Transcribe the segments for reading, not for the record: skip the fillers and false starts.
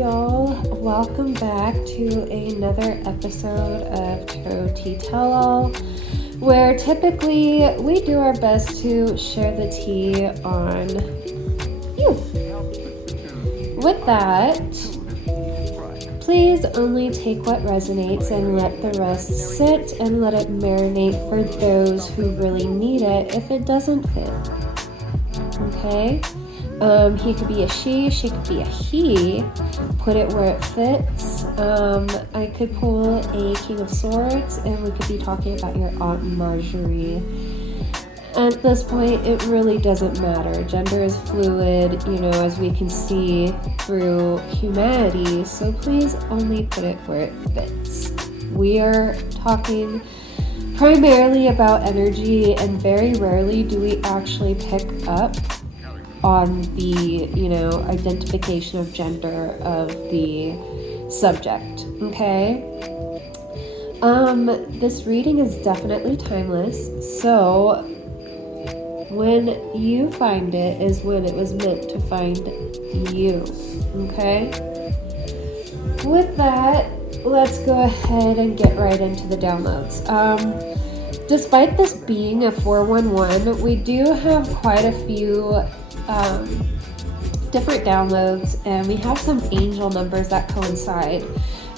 y'all? Welcome back to another episode of Tarot Tea Tell All, where typically we do our best to share the tea on you. With that, please only take what resonates and let the rest sit and let it marinate for those who really need it if it doesn't fit. Okay? He could be a she could be a he. Put it where it fits. I could pull a King of Swords and we could be talking about your Aunt Marjorie. At this point, it really doesn't matter. Gender is fluid, as we can see through humanity, so please only put it where it fits. We are talking primarily about energy, and very rarely do we actually pick up on the, identification of gender of the subject, okay? This reading is definitely timeless, so when you find it is when it was meant to find you, okay? With that, let's go ahead and get right into the downloads. Despite this being a 411, we do have quite a few different downloads, and we have some angel numbers that coincide.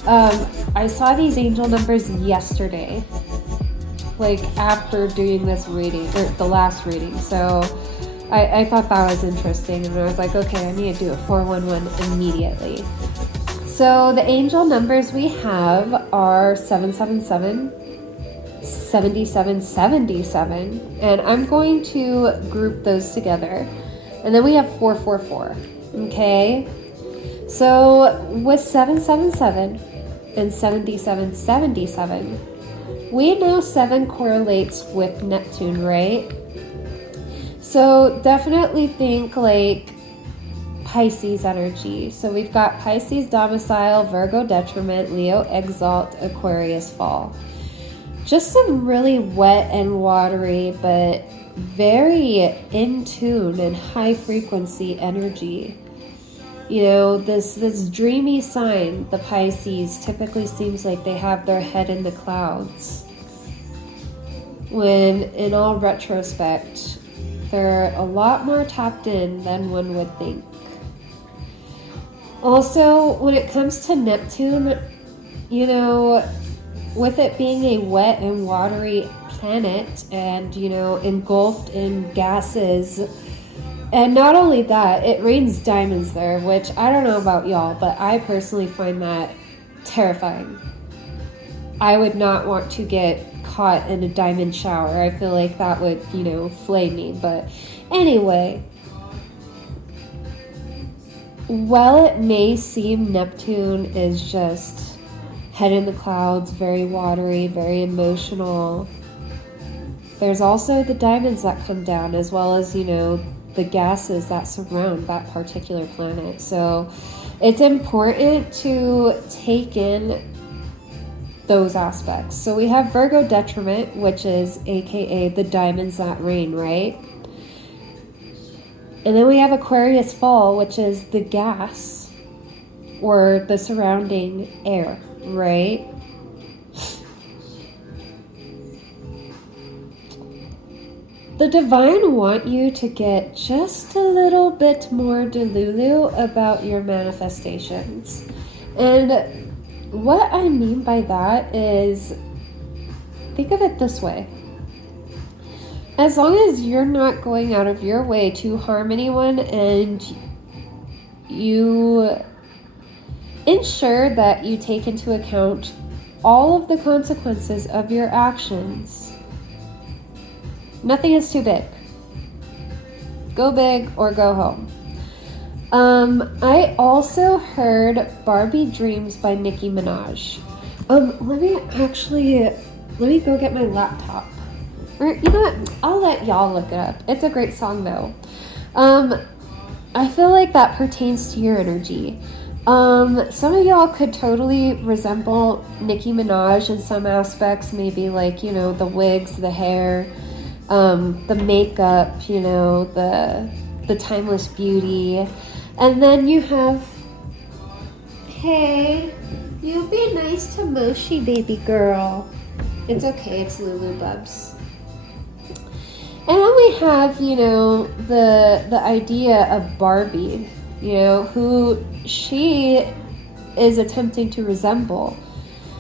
I saw these angel numbers yesterday, after doing this reading, or the last reading, so I thought that was interesting, and I was like, okay, I need to do a 411 immediately. So the angel numbers we have are 777, 7777, and I'm going to group those together. And then we have 444, okay? So with 777 and 7777, we know 7 correlates with Neptune, right? So definitely think Pisces energy. So we've got Pisces domicile, Virgo detriment, Leo exalt, Aquarius fall. Just some really wet and watery, but very in tune and high frequency energy. This dreamy sign, the Pisces, typically seems like they have their head in the clouds, when in all retrospect they're a lot more tapped in than one would think. Also, when it comes to Neptune, with it being a wet and watery planet and, engulfed in gases, and not only that, it rains diamonds there, which I don't know about y'all, but I personally find that terrifying. I would not want to get caught in a diamond shower. I feel like that would, flay me. But anyway, while it may seem Neptune is just head in the clouds, very watery, very emotional, there's also the diamonds that come down, as well as, the gases that surround that particular planet. So it's important to take in those aspects. So we have Virgo detriment, which is aka the diamonds that rain, right? And then we have Aquarius fall, which is the gas or the surrounding air, right? The divine want you to get just a little bit more delulu about your manifestations. And what I mean by that is, think of it this way. As long as you're not going out of your way to harm anyone, and you ensure that you take into account all of the consequences of your actions, nothing is too big. Go big or go home. I also heard Barbie Dreams by Nicki Minaj. Let me go get my laptop. Or, you know what? I'll let y'all look it up. It's a great song though. I feel like that pertains to your energy. Some of y'all could totally resemble Nicki Minaj in some aspects, maybe the wigs, the hair, the makeup, the timeless beauty. And then you have okay. You be nice to Moshi, baby girl. It's okay, it's Lulu Bubs. And then we have, you know, the idea of Barbie, you know, who she is attempting to resemble.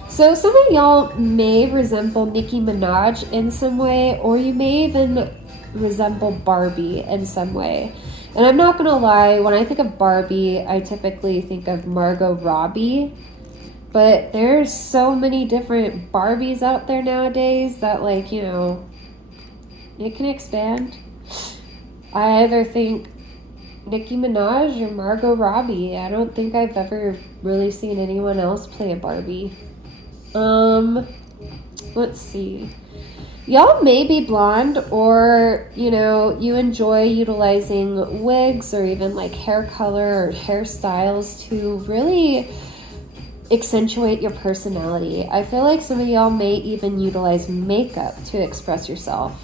So some of y'all may resemble Nicki Minaj in some way, or you may even resemble Barbie in some way. And I'm not gonna lie, when I think of Barbie, I typically think of Margot Robbie. But there's so many different Barbies out there nowadays that, like, you know, it can expand. I either think Nicki Minaj or Margot Robbie. I don't think I've ever really seen anyone else play a Barbie. Let's see. Y'all may be blonde, or, you know, you enjoy utilizing wigs or even like hair color or hairstyles to really accentuate your personality. I feel like some of y'all may even utilize makeup to express yourself.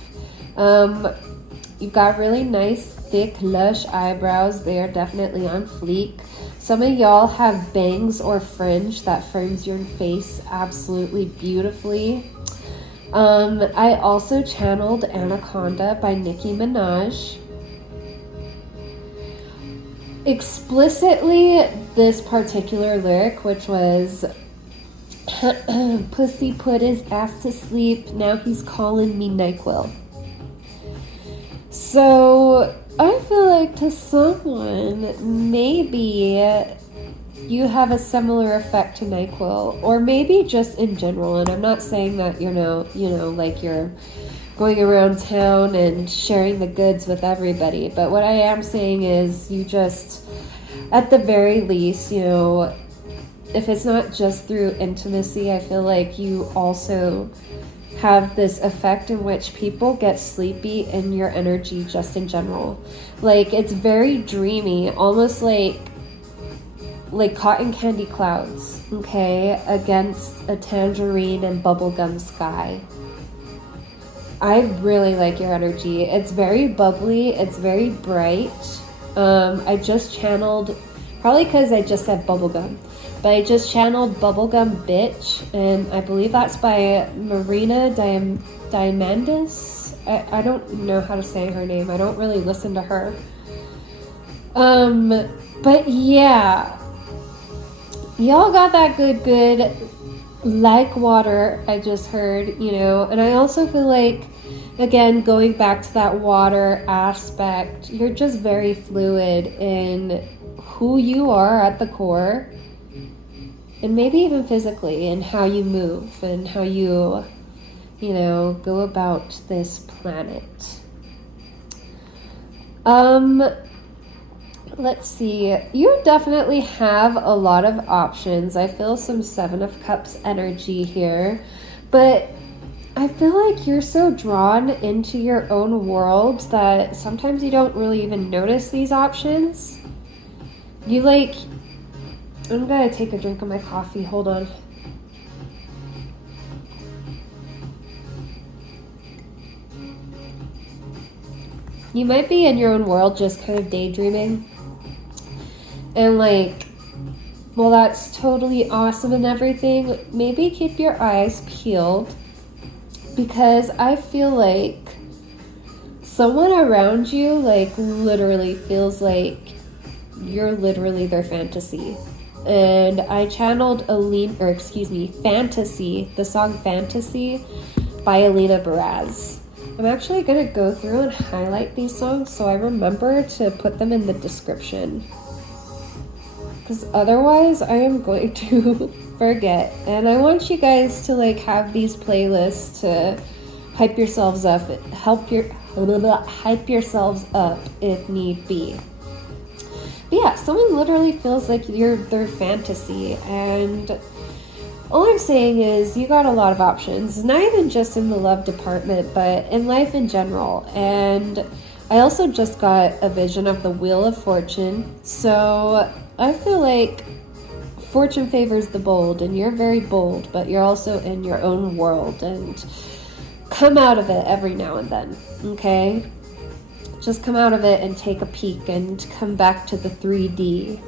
You've got really nice, thick, lush eyebrows. They are definitely on fleek. Some of y'all have bangs or fringe that frames your face absolutely beautifully. I also channeled Anaconda by Nicki Minaj. Explicitly, this particular lyric, which was, pussy put his ass to sleep, now he's calling me NyQuil. So, I feel like to someone, maybe you have a similar effect to NyQuil, or maybe just in general, and I'm not saying that, you know, like you're going around town and sharing the goods with everybody, but what I am saying is you just, at the very least, you know, if it's not just through intimacy, I feel like you also have this effect in which people get sleepy in your energy just in general. Like, it's very dreamy, almost like cotton candy clouds, okay, against a tangerine and bubblegum sky. I really like your energy. It's very bubbly, it's very bright. I just channeled, probably because I just said bubblegum, but I just channeled Bubblegum Bitch, and I believe that's by Marina Diamandis. I don't know how to say her name. I don't really listen to her. But yeah, y'all got that good like water, I just heard, you know, and I also feel like, again, going back to that water aspect, you're just very fluid in who you are at the core, and maybe even physically, and how you move and how you know, go about this planet. Let's see. You definitely have a lot of options. I feel some Seven of Cups energy here, but I feel like you're so drawn into your own world that sometimes you don't really even notice these options. You like, I'm gonna take a drink of my coffee, hold on. You might be in your own world just kind of daydreaming. And like, well, that's totally awesome and everything. Maybe keep your eyes peeled, because I feel like someone around you like literally feels like you're literally their fantasy. And I channeled Fantasy, the song Fantasy by Alina Baraz. I'm actually going to go through and highlight these songs so I remember to put them in the description, because otherwise I am going to forget. And I want you guys to like have these playlists to hype yourselves up, hype yourselves up if need be. But yeah, someone literally feels like you're their fantasy, and all I'm saying is you got a lot of options, not even just in the love department, but in life in general. And I also just got a vision of the Wheel of Fortune, so I feel like fortune favors the bold, and you're very bold, but you're also in your own world, and come out of it every now and then, okay? Just come out of it and take a peek and come back to the 3D.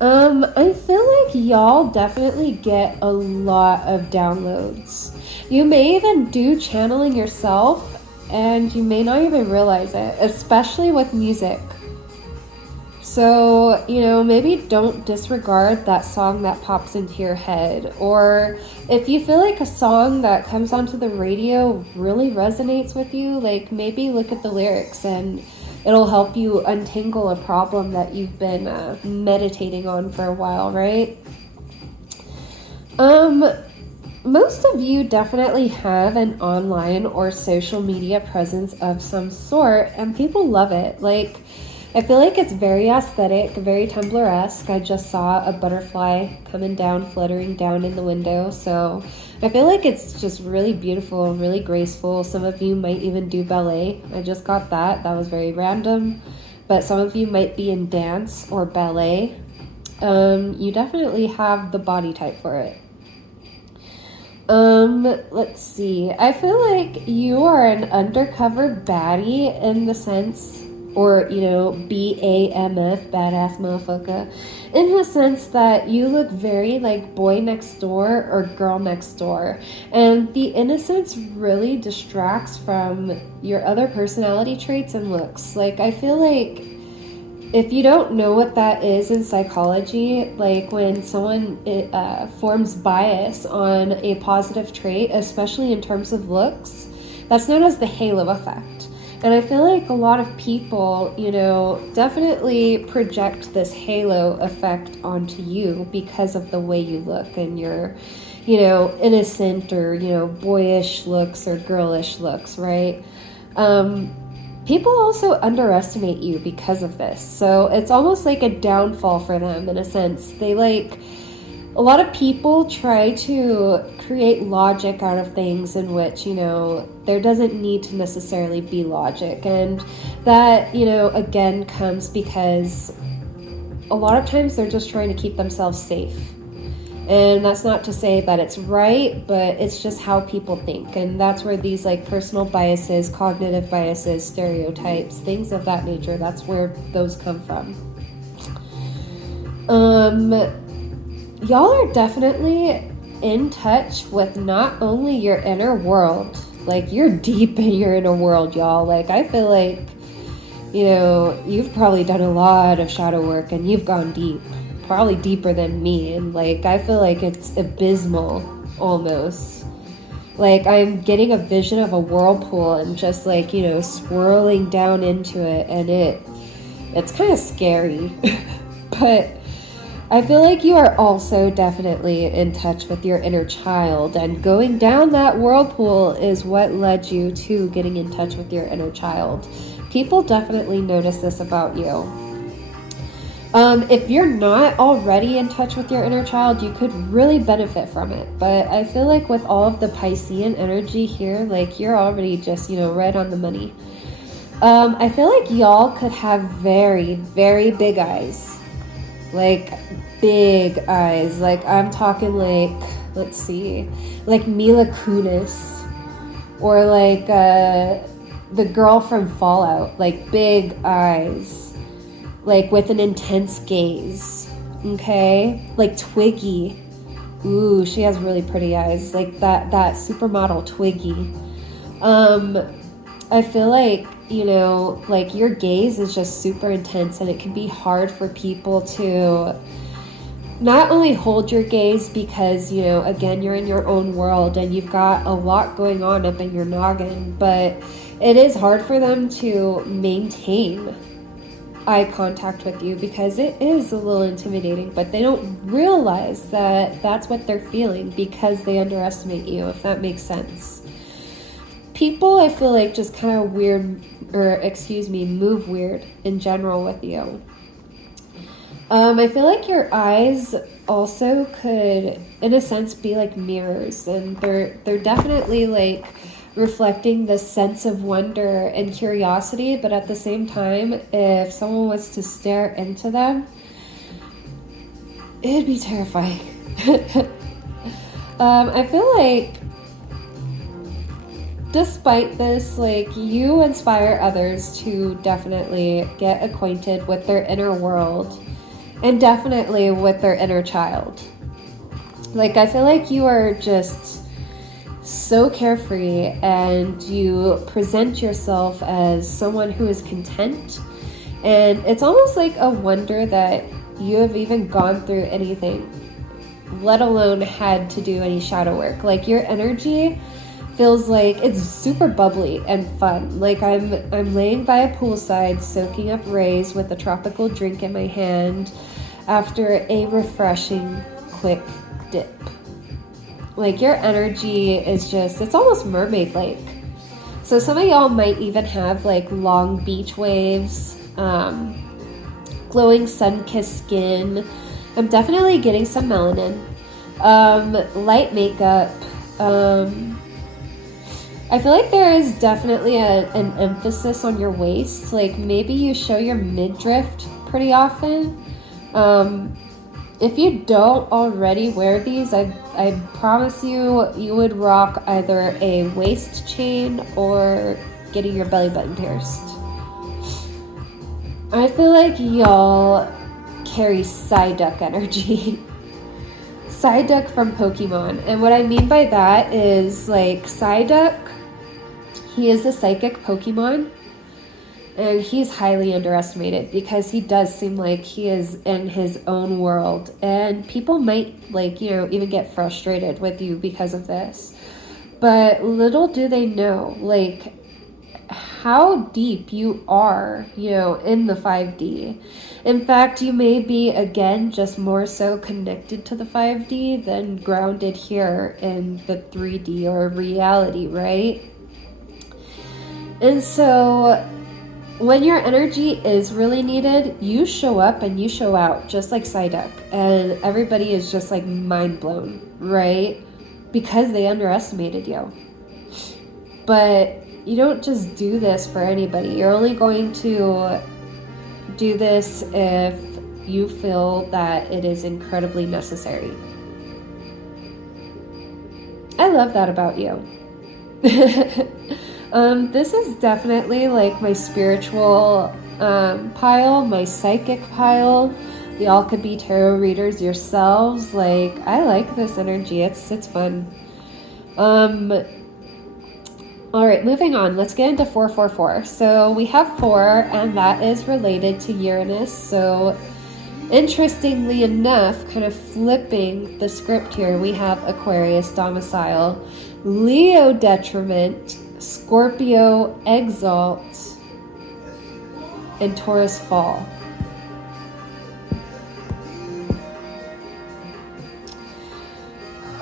I feel like y'all definitely get a lot of downloads. You may even do channeling yourself, and you may not even realize it, especially with music. So, maybe don't disregard that song that pops into your head. Or if you feel like a song that comes onto the radio really resonates with you, like maybe look at the lyrics and it'll help you untangle a problem that you've been meditating on for a while, right? Most of you definitely have an online or social media presence of some sort, and people love it. Like, I feel like it's very aesthetic, very Tumblr-esque. I just saw a butterfly coming down, fluttering down in the window. So I feel like it's just really beautiful, really graceful. Some of you might even do ballet. I just got that. That was very random. But some of you might be in dance or ballet. You definitely have the body type for it. Let's see. I feel like you are an undercover baddie in the sense, or, BAMF, badass motherfucker, in the sense that you look very like boy next door or girl next door. And the innocence really distracts from your other personality traits and looks. Like, I feel like if you don't know what that is in psychology, like when someone forms bias on a positive trait, especially in terms of looks, that's known as the halo effect. And I feel like a lot of people, definitely project this halo effect onto you because of the way you look and your, innocent or, boyish looks or girlish looks, right? People also underestimate you because of this. So it's almost like a downfall for them in a sense. A lot of people try to create logic out of things in which, there doesn't need to necessarily be logic. And that, again, comes because a lot of times they're just trying to keep themselves safe. And that's not to say that it's right, but it's just how people think. And that's where these personal biases, cognitive biases, stereotypes, things of that nature, that's where those come from. Y'all are definitely in touch with not only your inner world, you're deep in your inner world, y'all. I feel like, you've probably done a lot of shadow work and you've gone deep, probably deeper than me. And I feel like it's abysmal almost. I'm getting a vision of a whirlpool and just swirling down into it, and it's kind of scary. But I feel like you are also definitely in touch with your inner child, and going down that whirlpool is what led you to getting in touch with your inner child. People definitely notice this about you. If you're not already in touch with your inner child, you could really benefit from it. But I feel like with all of the Piscean energy here, you're already just, right on the money. I feel like y'all could have very, very big eyes. Big eyes. I'm talking let's see, Mila Kunis, or the girl from Fallout, big eyes, with an intense gaze, okay? Twiggy. Ooh, she has really pretty eyes, that supermodel Twiggy. I feel like, your gaze is just super intense, and it can be hard for people to not only hold your gaze because, again, you're in your own world and you've got a lot going on up in your noggin, but it is hard for them to maintain eye contact with you because it is a little intimidating, but they don't realize that that's what they're feeling because they underestimate you, if that makes sense. People, I feel like, just kind of move weird in general with you. I feel like your eyes also could, in a sense, be like mirrors, and they're definitely reflecting this sense of wonder and curiosity, but at the same time, if someone was to stare into them, it'd be terrifying. I feel like despite this, you inspire others to definitely get acquainted with their inner world And definitely with their inner child. Like, I feel like you are just so carefree, and you present yourself as someone who is content. And it's almost like a wonder that you have even gone through anything, let alone had to do any shadow work. Like, your energy feels like it's super bubbly and fun. Like, I'm laying by a poolside soaking up rays with a tropical drink in my hand after a refreshing quick dip. Like, your energy is just, it's almost mermaid-like. So some of y'all might even have like long beach waves, glowing sun-kissed skin. I'm definitely getting some melanin, light makeup. I feel like there is definitely an emphasis on your waist. Like, maybe you show your midriff pretty often. If you don't already wear these, I promise you would rock either a waist chain or getting your belly button pierced. I feel like y'all carry Psyduck energy. Psyduck from Pokemon. And what I mean by that is, like, Psyduck, he is a psychic Pokemon. And he's highly underestimated because he does seem like he is in his own world. And people might, like, you know, even get frustrated with you because of this. But little do they know, like, how deep you are, you know, in the 5D. In fact, you may be, again, just more so connected to the 5D than grounded here in the 3D or reality, right? And so when your energy is really needed, you show up and you show out, just like Psyduck. And everybody is just like mind blown, right? Because they underestimated you. But you don't just do this for anybody. You're only going to do this if you feel that it is incredibly necessary. I love that about you. This is definitely like my spiritual pile, my psychic pile. Y'all could be tarot readers yourselves. Like, I like this energy. It's fun. All right, moving on. Let's get into 444. So we have 4, and that is related to Uranus. So interestingly enough, kind of flipping the script here, we have Aquarius domicile, Leo detriment, Scorpio exalt, and Taurus fall.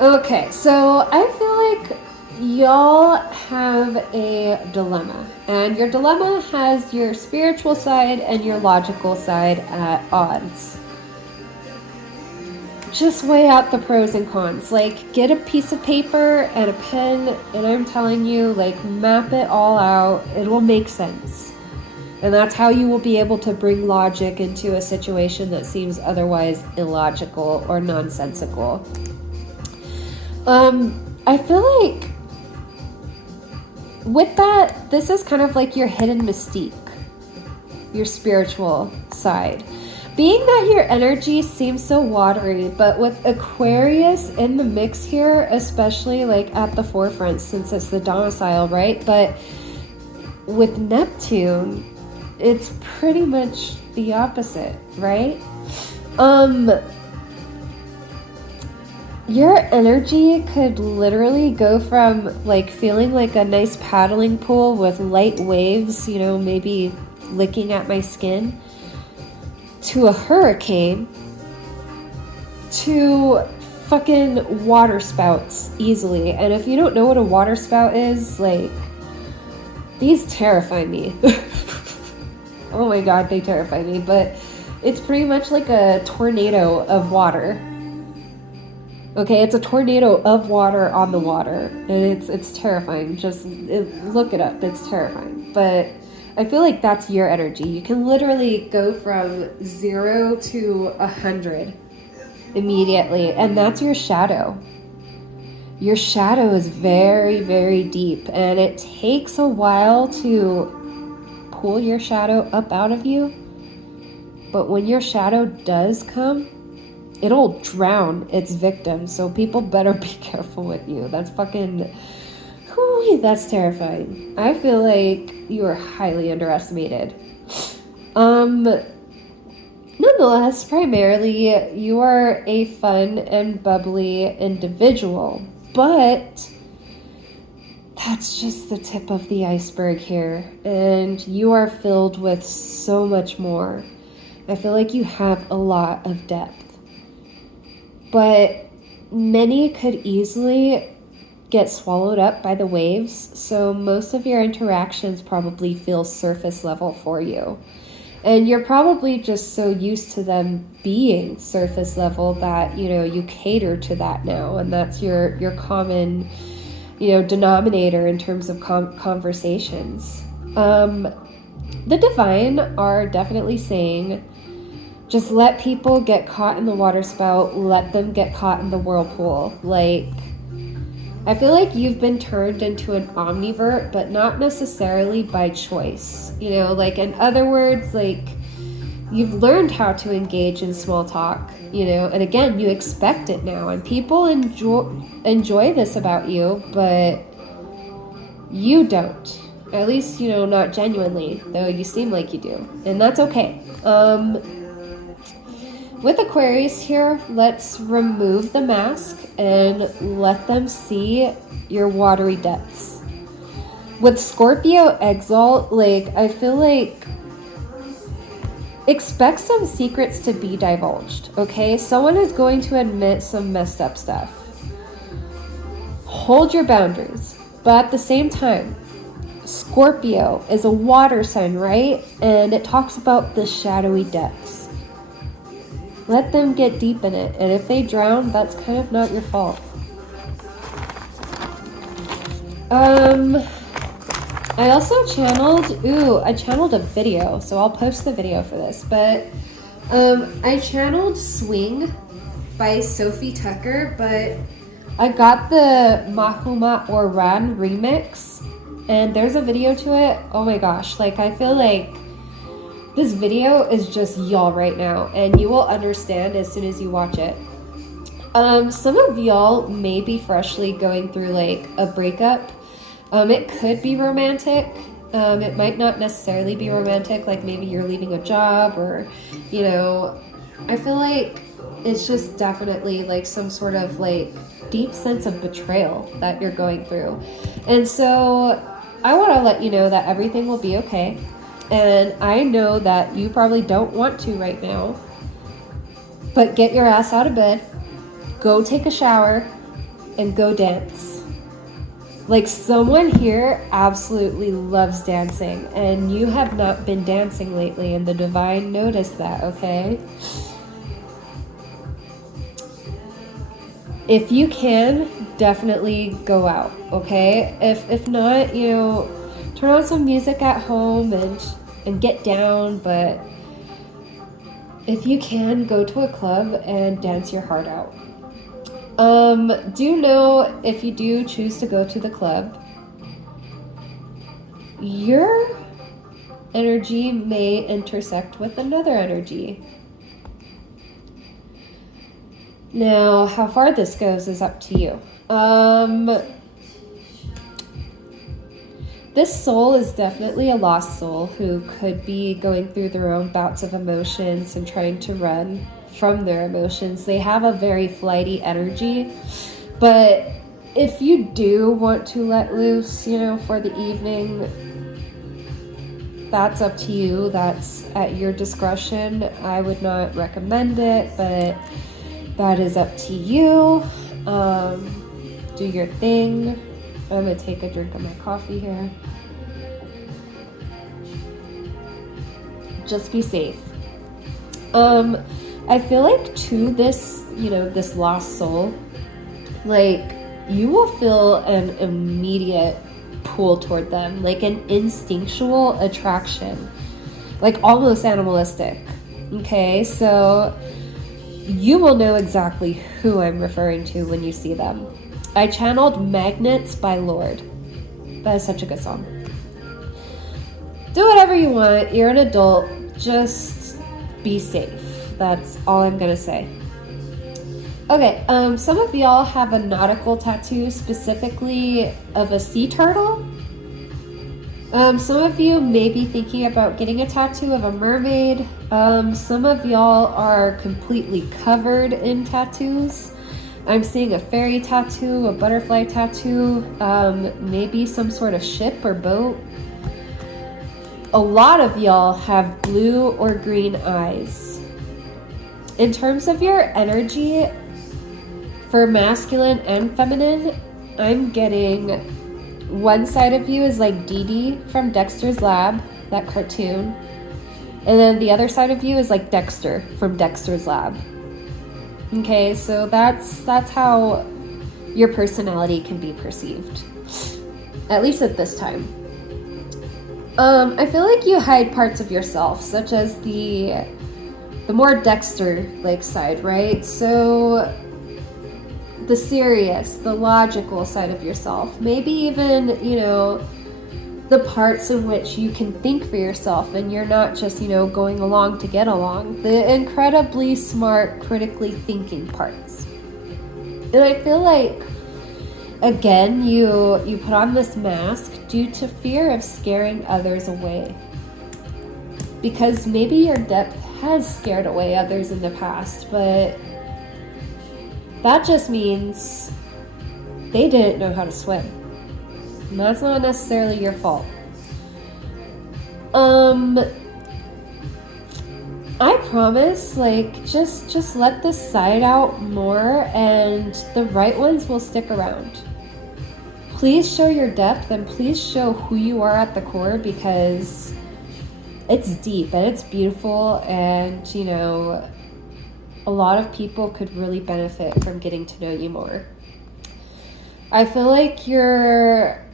Okay, so I feel like y'all have a dilemma, and your dilemma has your spiritual side and your logical side at odds. Just weigh out the pros and cons. Like, get a piece of paper and a pen, and I'm telling you, like, map it all out. It will make sense. And that's how you will be able to bring logic into a situation that seems otherwise illogical or nonsensical. I feel like with that, this is kind of like your hidden mystique, your spiritual side. Being that your energy seems so watery, but with Aquarius in the mix here, especially like at the forefront since it's the domicile, right? But with Neptune, it's pretty much the opposite, right? Your energy could literally go from like feeling like a nice paddling pool with light waves, you know, maybe licking at my skin, to a hurricane, to fucking water spouts easily. And if you don't know what a water spout is, like, these terrify me. Oh my god, they terrify me. But it's pretty much like a tornado of water. Okay, it's a tornado of water on the water, and it's terrifying. Just look it up. It's terrifying. But I feel like that's your energy. You can literally go from 0 to 100 immediately, and that's your shadow. Your shadow is very, very deep, and it takes a while to pull your shadow up out of you. but when your shadow does come, it'll drown its victim. So people better be careful with you. That's fucking, whew, that's terrifying. I feel like you are highly underestimated. Nonetheless, primarily, you are a fun and bubbly individual, but that's just the tip of the iceberg here, and you are filled with so much more. I feel like you have a lot of depth, but many could easily get swallowed up by the waves, so most of your interactions probably feel surface level for you. And you're probably just so used to them being surface level that, you know, you cater to that now. And that's your common, you know, denominator in terms of conversations. The divine are definitely saying, just let people get caught in the water spout. Let them get caught in the whirlpool. Like, I feel like you've been turned into an omnivert, but not necessarily by choice. You know, like, in other words, like, you've learned how to engage in small talk, you know, and again, you expect it now, and people enjoy this about you, but you don't. At least, you know, not genuinely, though you seem like you do, and that's okay. With Aquarius here, let's remove the mask and let them see your watery depths. With Scorpio Exalt, like, I feel like expect some secrets to be divulged, okay? Someone is going to admit some messed up stuff. Hold your boundaries, but at the same time, Scorpio is a water sign, right? And it talks about the shadowy depths. Let them get deep in it, and if they drown, that's kind of not your fault. I also channeled a video, so I'll post the video for this, but I channeled Swing by Sophie Tucker, but I got the Mahuma or Ran remix, and there's a video to it. Oh my gosh, like, I feel like this video is just y'all right now, and you will understand as soon as you watch it. Some of y'all may be freshly going through like a breakup. It could be romantic. It might not necessarily be romantic, like maybe you're leaving a job, or, you know, I feel like it's just definitely like some sort of like deep sense of betrayal that you're going through. And so I want to let you know that everything will be okay. And I know that you probably don't want to right now, but get your ass out of bed, go take a shower, and go dance. Like, someone here absolutely loves dancing, and you have not been dancing lately, and the divine noticed that, okay? If you can, definitely go out, okay? If not, you know, turn on some music at home and get down, but if you can, go to a club and dance your heart out. Do know, if you do choose to go to the club, your energy may intersect with another energy. Now, how far this goes is up to you. This soul is definitely a lost soul who could be going through their own bouts of emotions and trying to run from their emotions. They have a very flighty energy, but if you do want to let loose, you know, for the evening, that's up to you. That's at your discretion. I would not recommend it, but that is up to you. Do your thing. I'm gonna take a drink of my coffee here. Just be safe. I feel like to this, you know, this lost soul, like, you will feel an immediate pull toward them, like an instinctual attraction, like almost animalistic. Okay, so you will know exactly who I'm referring to when you see them. I channeled Magnets by Lord. That is such a good song. Do whatever you want. You're an adult. Just be safe. That's all I'm gonna say. Okay, some of y'all have a nautical tattoo, specifically of a sea turtle. Some of you may be thinking about getting a tattoo of a mermaid. Some of y'all are completely covered in tattoos. I'm seeing a fairy tattoo, a butterfly tattoo, maybe some sort of ship or boat. A lot of y'all have blue or green eyes. In terms of your energy, for masculine and feminine, I'm getting one side of you is like Dee Dee from Dexter's Lab, that cartoon. And then the other side of you is like Dexter from Dexter's Lab. Okay, so that's how your personality can be perceived. At least at this time. I feel like you hide parts of yourself, such as the more Dexter-like side, right? So the serious, the logical side of yourself. Maybe even, the parts in which you can think for yourself and you're not just, going along to get along. The incredibly smart, critically thinking parts. And I feel like, again, you put on this mask due to fear of scaring others away. Because maybe your depth has scared away others in the past, but that just means they didn't know how to swim. And that's not necessarily your fault. I promise, just let this side out more and the right ones will stick around. Please show your depth and please show who you are at the core, because it's deep and it's beautiful, and, a lot of people could really benefit from getting to know you more. I feel like you're,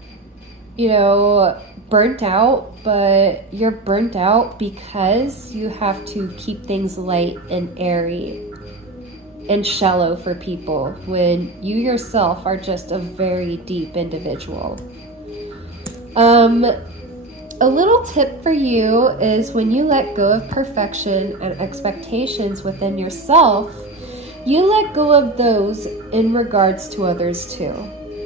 burnt out, but you're burnt out because you have to keep things light and airy and shallow for people when you yourself are just a very deep individual. A little tip for you is when you let go of perfection and expectations within yourself, you let go of those in regards to others too.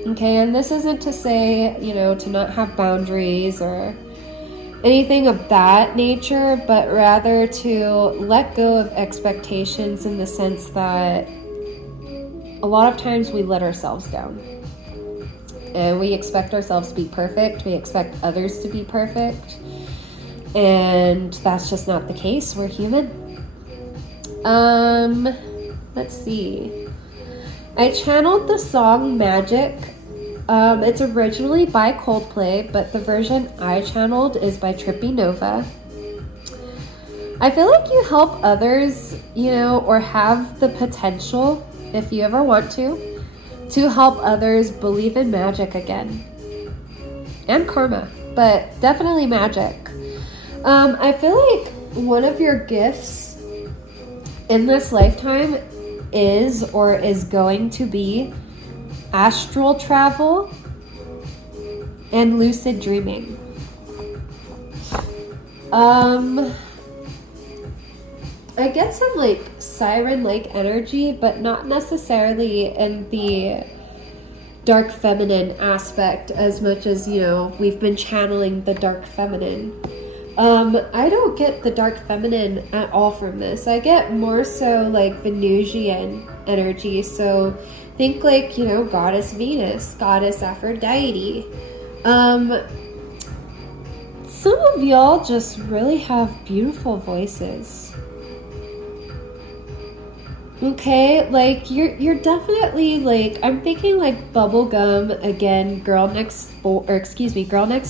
Okay, and this isn't to say, to not have boundaries or anything of that nature, but rather to let go of expectations in the sense that a lot of times we let ourselves down. And we expect ourselves to be perfect. We expect others to be perfect. And that's just not the case. We're human. Let's see. I channeled the song Magic. It's originally by Coldplay, but the version I channeled is by Trippy Nova. I feel like you help others, or have the potential, if you ever want to help others believe in magic again. And karma, but definitely magic. I feel like one of your gifts in this lifetime is going to be astral travel and lucid dreaming. I get some siren-like energy, but not necessarily in the dark feminine aspect as much as, we've been channeling the dark feminine. I don't get the dark feminine at all from this. I get more so Venusian energy. So think Goddess Venus, Goddess Aphrodite. Some of y'all just really have beautiful voices. Okay, you're definitely I'm thinking Bubblegum again, Girl Next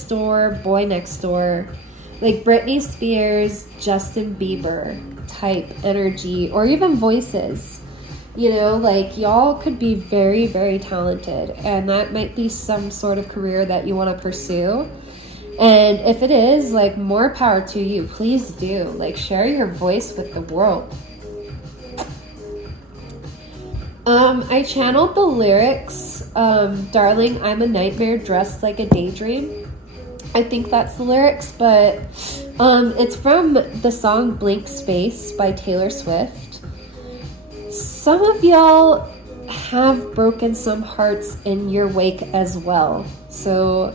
Door, Boy Next Door, Britney Spears, Justin Bieber type energy, or even voices. Y'all could be very, very talented, and that might be some sort of career that you want to pursue. And if it is, more power to you. Please do. Share your voice with the world. I channeled the lyrics, Darling, I'm a nightmare dressed like a daydream. I think that's the lyrics, but it's from the song Blank Space by Taylor Swift. Some of y'all have broken some hearts in your wake as well. So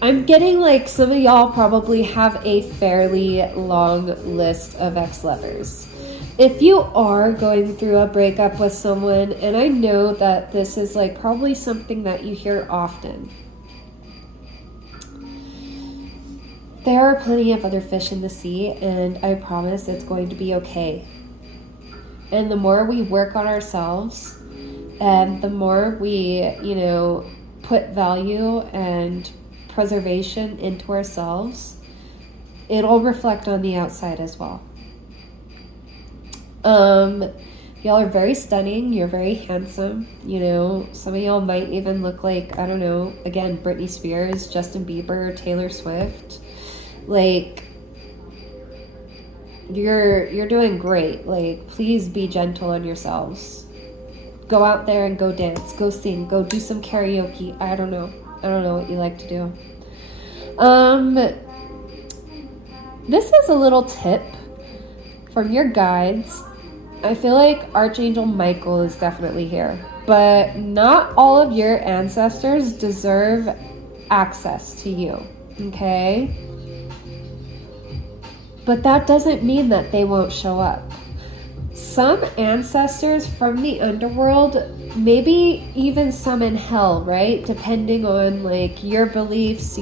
I'm getting like some of y'all probably have a fairly long list of ex-lovers. If you are going through a breakup with someone, and I know that this is like probably something that you hear often, there are plenty of other fish in the sea, and I promise it's going to be okay. And the more we work on ourselves, and the more we, put value and preservation into ourselves, it'll reflect on the outside as well. Y'all are very stunning. You're very handsome. Some of y'all might even look like, I don't know, again, Britney Spears, Justin Bieber, Taylor Swift. Like, you're doing great. Like, please be gentle on yourselves. Go out there and go dance, go sing, go do some karaoke. I don't know what you like to do. This is a little tip from your guides. I feel like Archangel Michael is definitely here, but not all of your ancestors deserve access to you, okay? But that doesn't mean that they won't show up. Some ancestors from the underworld, maybe even some in hell, right? Depending on like your beliefs,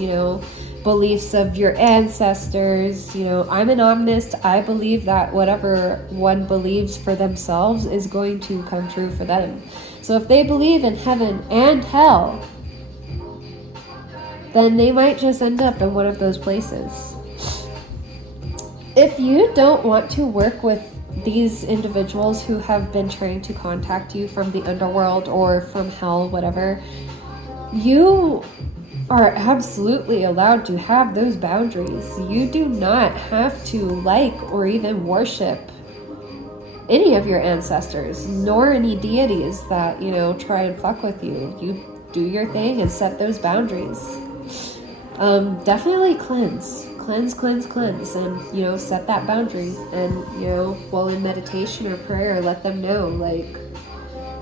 beliefs of your ancestors. I'm an omnist. I believe that whatever one believes for themselves is going to come true for them. So if they believe in heaven and hell, then they might just end up in one of those places. If you don't want to work with these individuals who have been trying to contact you from the underworld or from hell, whatever, you are absolutely allowed to have those boundaries. You do not have to like or even worship any of your ancestors, nor any deities that, try and fuck with you. You do your thing and set those boundaries. Definitely cleanse, and, set that boundary. And, while in meditation or prayer, let them know, like,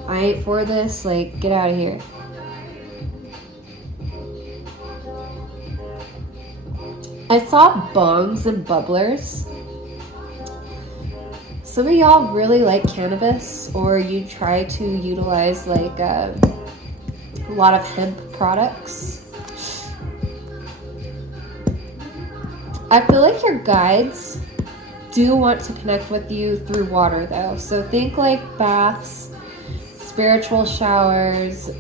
I ain't for this, like, get out of here. I saw bongs and bubblers. Some of y'all really like cannabis, or you try to utilize like a lot of hemp products. I feel like your guides do want to connect with you through water though. So think like baths, spiritual showers,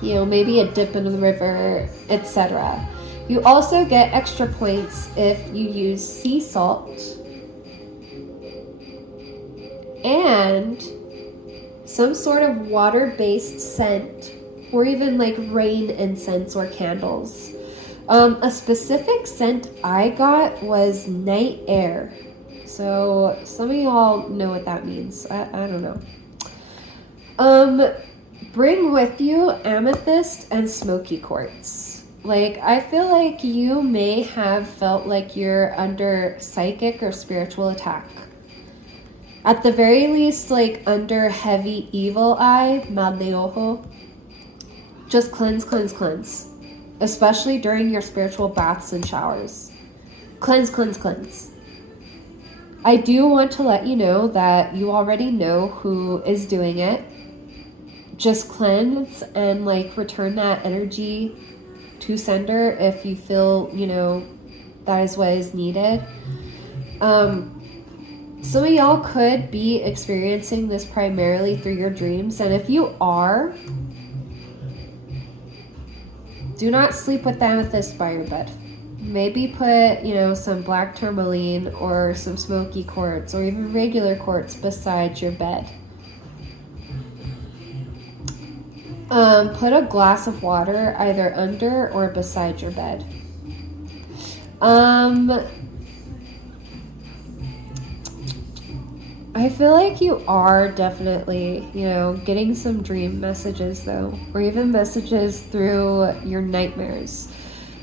maybe a dip in the river, etc. You also get extra points if you use sea salt and some sort of water-based scent, or even like rain incense or candles. A specific scent I got was night air. So some of y'all know what that means. I don't know. Bring with you amethyst and smoky quartz. Like, I feel like you may have felt like you're under psychic or spiritual attack. At the very least, like under heavy evil eye, mal de ojo. Just cleanse. Especially during your spiritual baths and showers. Cleanse. I do want to let you know that you already know who is doing it. Just cleanse and like return that energy to sender if you feel, that is what is needed. Some of y'all could be experiencing this primarily through your dreams, and if you are, do not sleep with amethyst by your bed. Maybe put, some black tourmaline or some smoky quartz or even regular quartz beside your bed. Put a glass of water either under or beside your bed. I feel like you are definitely, getting some dream messages though, or even messages through your nightmares.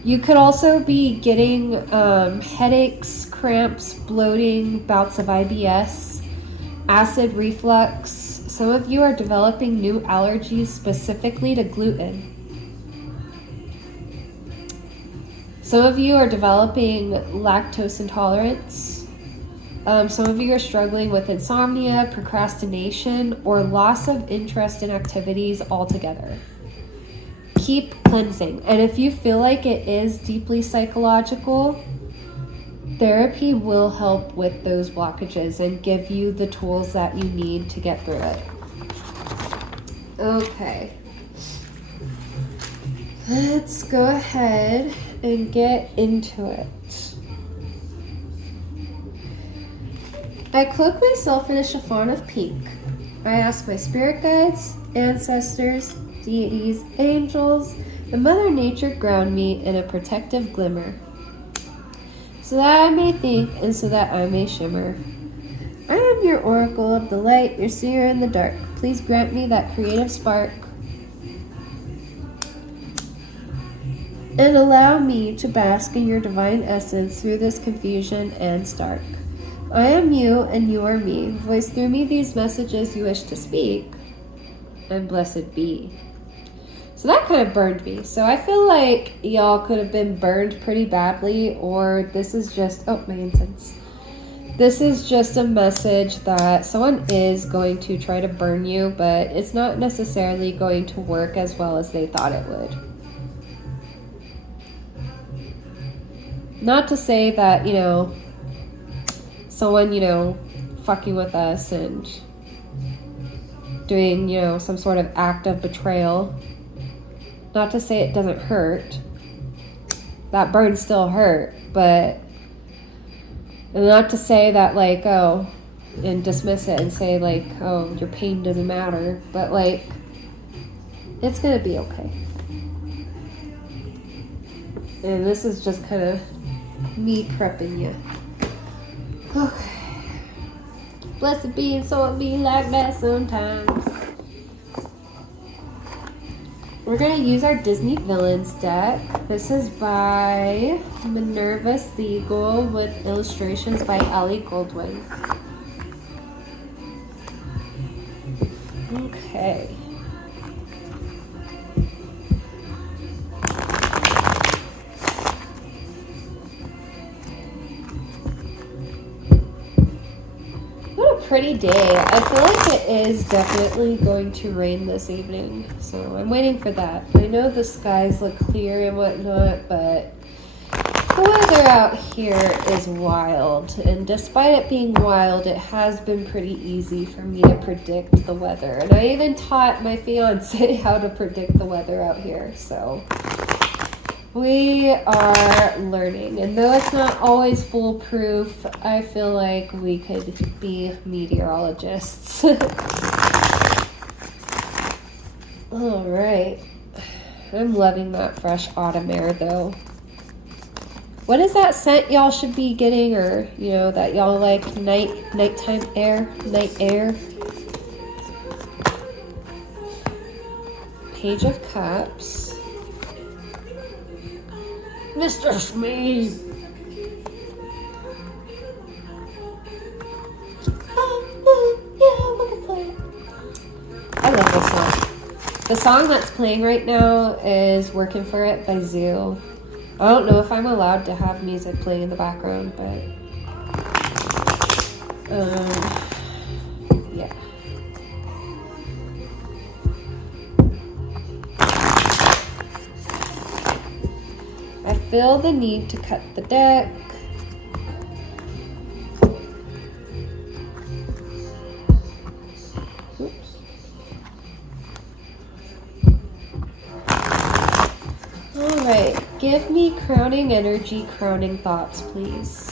You could also be getting headaches, cramps, bloating, bouts of IBS, acid reflux. Some of you are developing new allergies specifically to gluten. Some of you are developing lactose intolerance. Some of you are struggling with insomnia, procrastination, or loss of interest in activities altogether. Keep cleansing. And if you feel like it is deeply psychological, therapy will help with those blockages and give you the tools that you need to get through it. Okay. Let's go ahead and get into it. I cloak myself in a chiffon of pink. I ask my spirit guides, ancestors, deities, angels, and Mother Nature ground me in a protective glimmer, so that I may think and so that I may shimmer. I am your oracle of the light, your seer in the dark. Please grant me that creative spark and allow me to bask in your divine essence through this confusion and stark. I am you and you are me. Voice through me these messages you wish to speak, and blessed be. So that kind of burned me. So I feel like y'all could have been burned pretty badly, or this is just, oh, my incense. This is just a message that someone is going to try to burn you, but it's not necessarily going to work as well as they thought it would. Not to say that, you know, someone, you know, fucking with us and doing, you know, some sort of act of betrayal. Not to say it doesn't hurt. That burn still hurt, but not to say that, like, oh, and dismiss it and say, like, oh, your pain doesn't matter, but, like, it's gonna be okay. And this is just kind of me prepping you. Okay. Blessed be, and so it be like that sometimes. We're going to use our Disney Villains deck. This is by Minerva Siegel with illustrations by Ellie Goldwyn. Okay. Pretty day. I feel like it is definitely going to rain this evening, so I'm waiting for that. I know the skies look clear and whatnot, but the weather out here is wild, and despite it being wild, it has been pretty easy for me to predict the weather, and I even taught my fiance how to predict the weather out here, so we are learning, and though it's not always foolproof, I feel like we could be meteorologists. All right. I'm loving that fresh autumn air, though. What is that scent y'all should be getting, or, you know, that y'all like? Nighttime air? Night air? Page of Cups. Mr. Smee. I love this song. The song that's playing right now is Working For It by Zoo. I don't know if I'm allowed to have music playing in the background, but yeah. I feel the need to cut the deck. Oops. All right, give me crowning energy, crowning thoughts, please.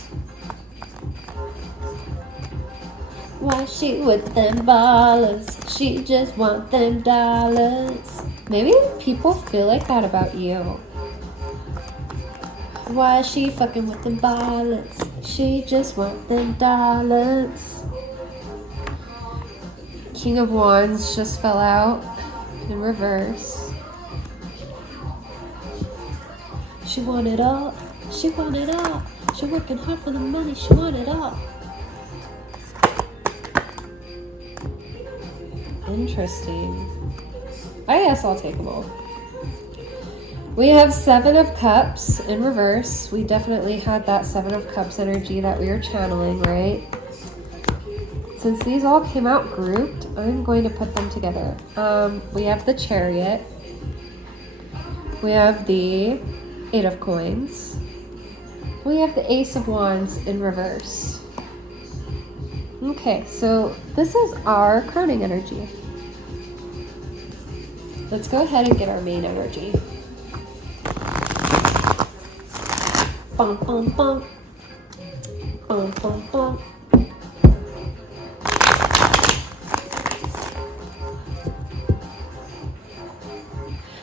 Why she with them ballers? She just want them dollars. Maybe people feel like that about you. Why she fucking with them ballers? She just want them dollars. King of Wands just fell out in reverse. She want it all. She want it all. She working hard for the money. She want it all. Interesting. I guess I'll take them all. We have 7 of Cups in reverse. We definitely had that 7 of Cups energy that we were channeling, right? Since these all came out grouped, I'm going to put them together. We have the Chariot. We have the 8 of Coins. We have the Ace of Wands in reverse. Okay, so this is our crowning energy. Let's go ahead and get our main energy. Bum, bum, bum. Bum, bum, bum.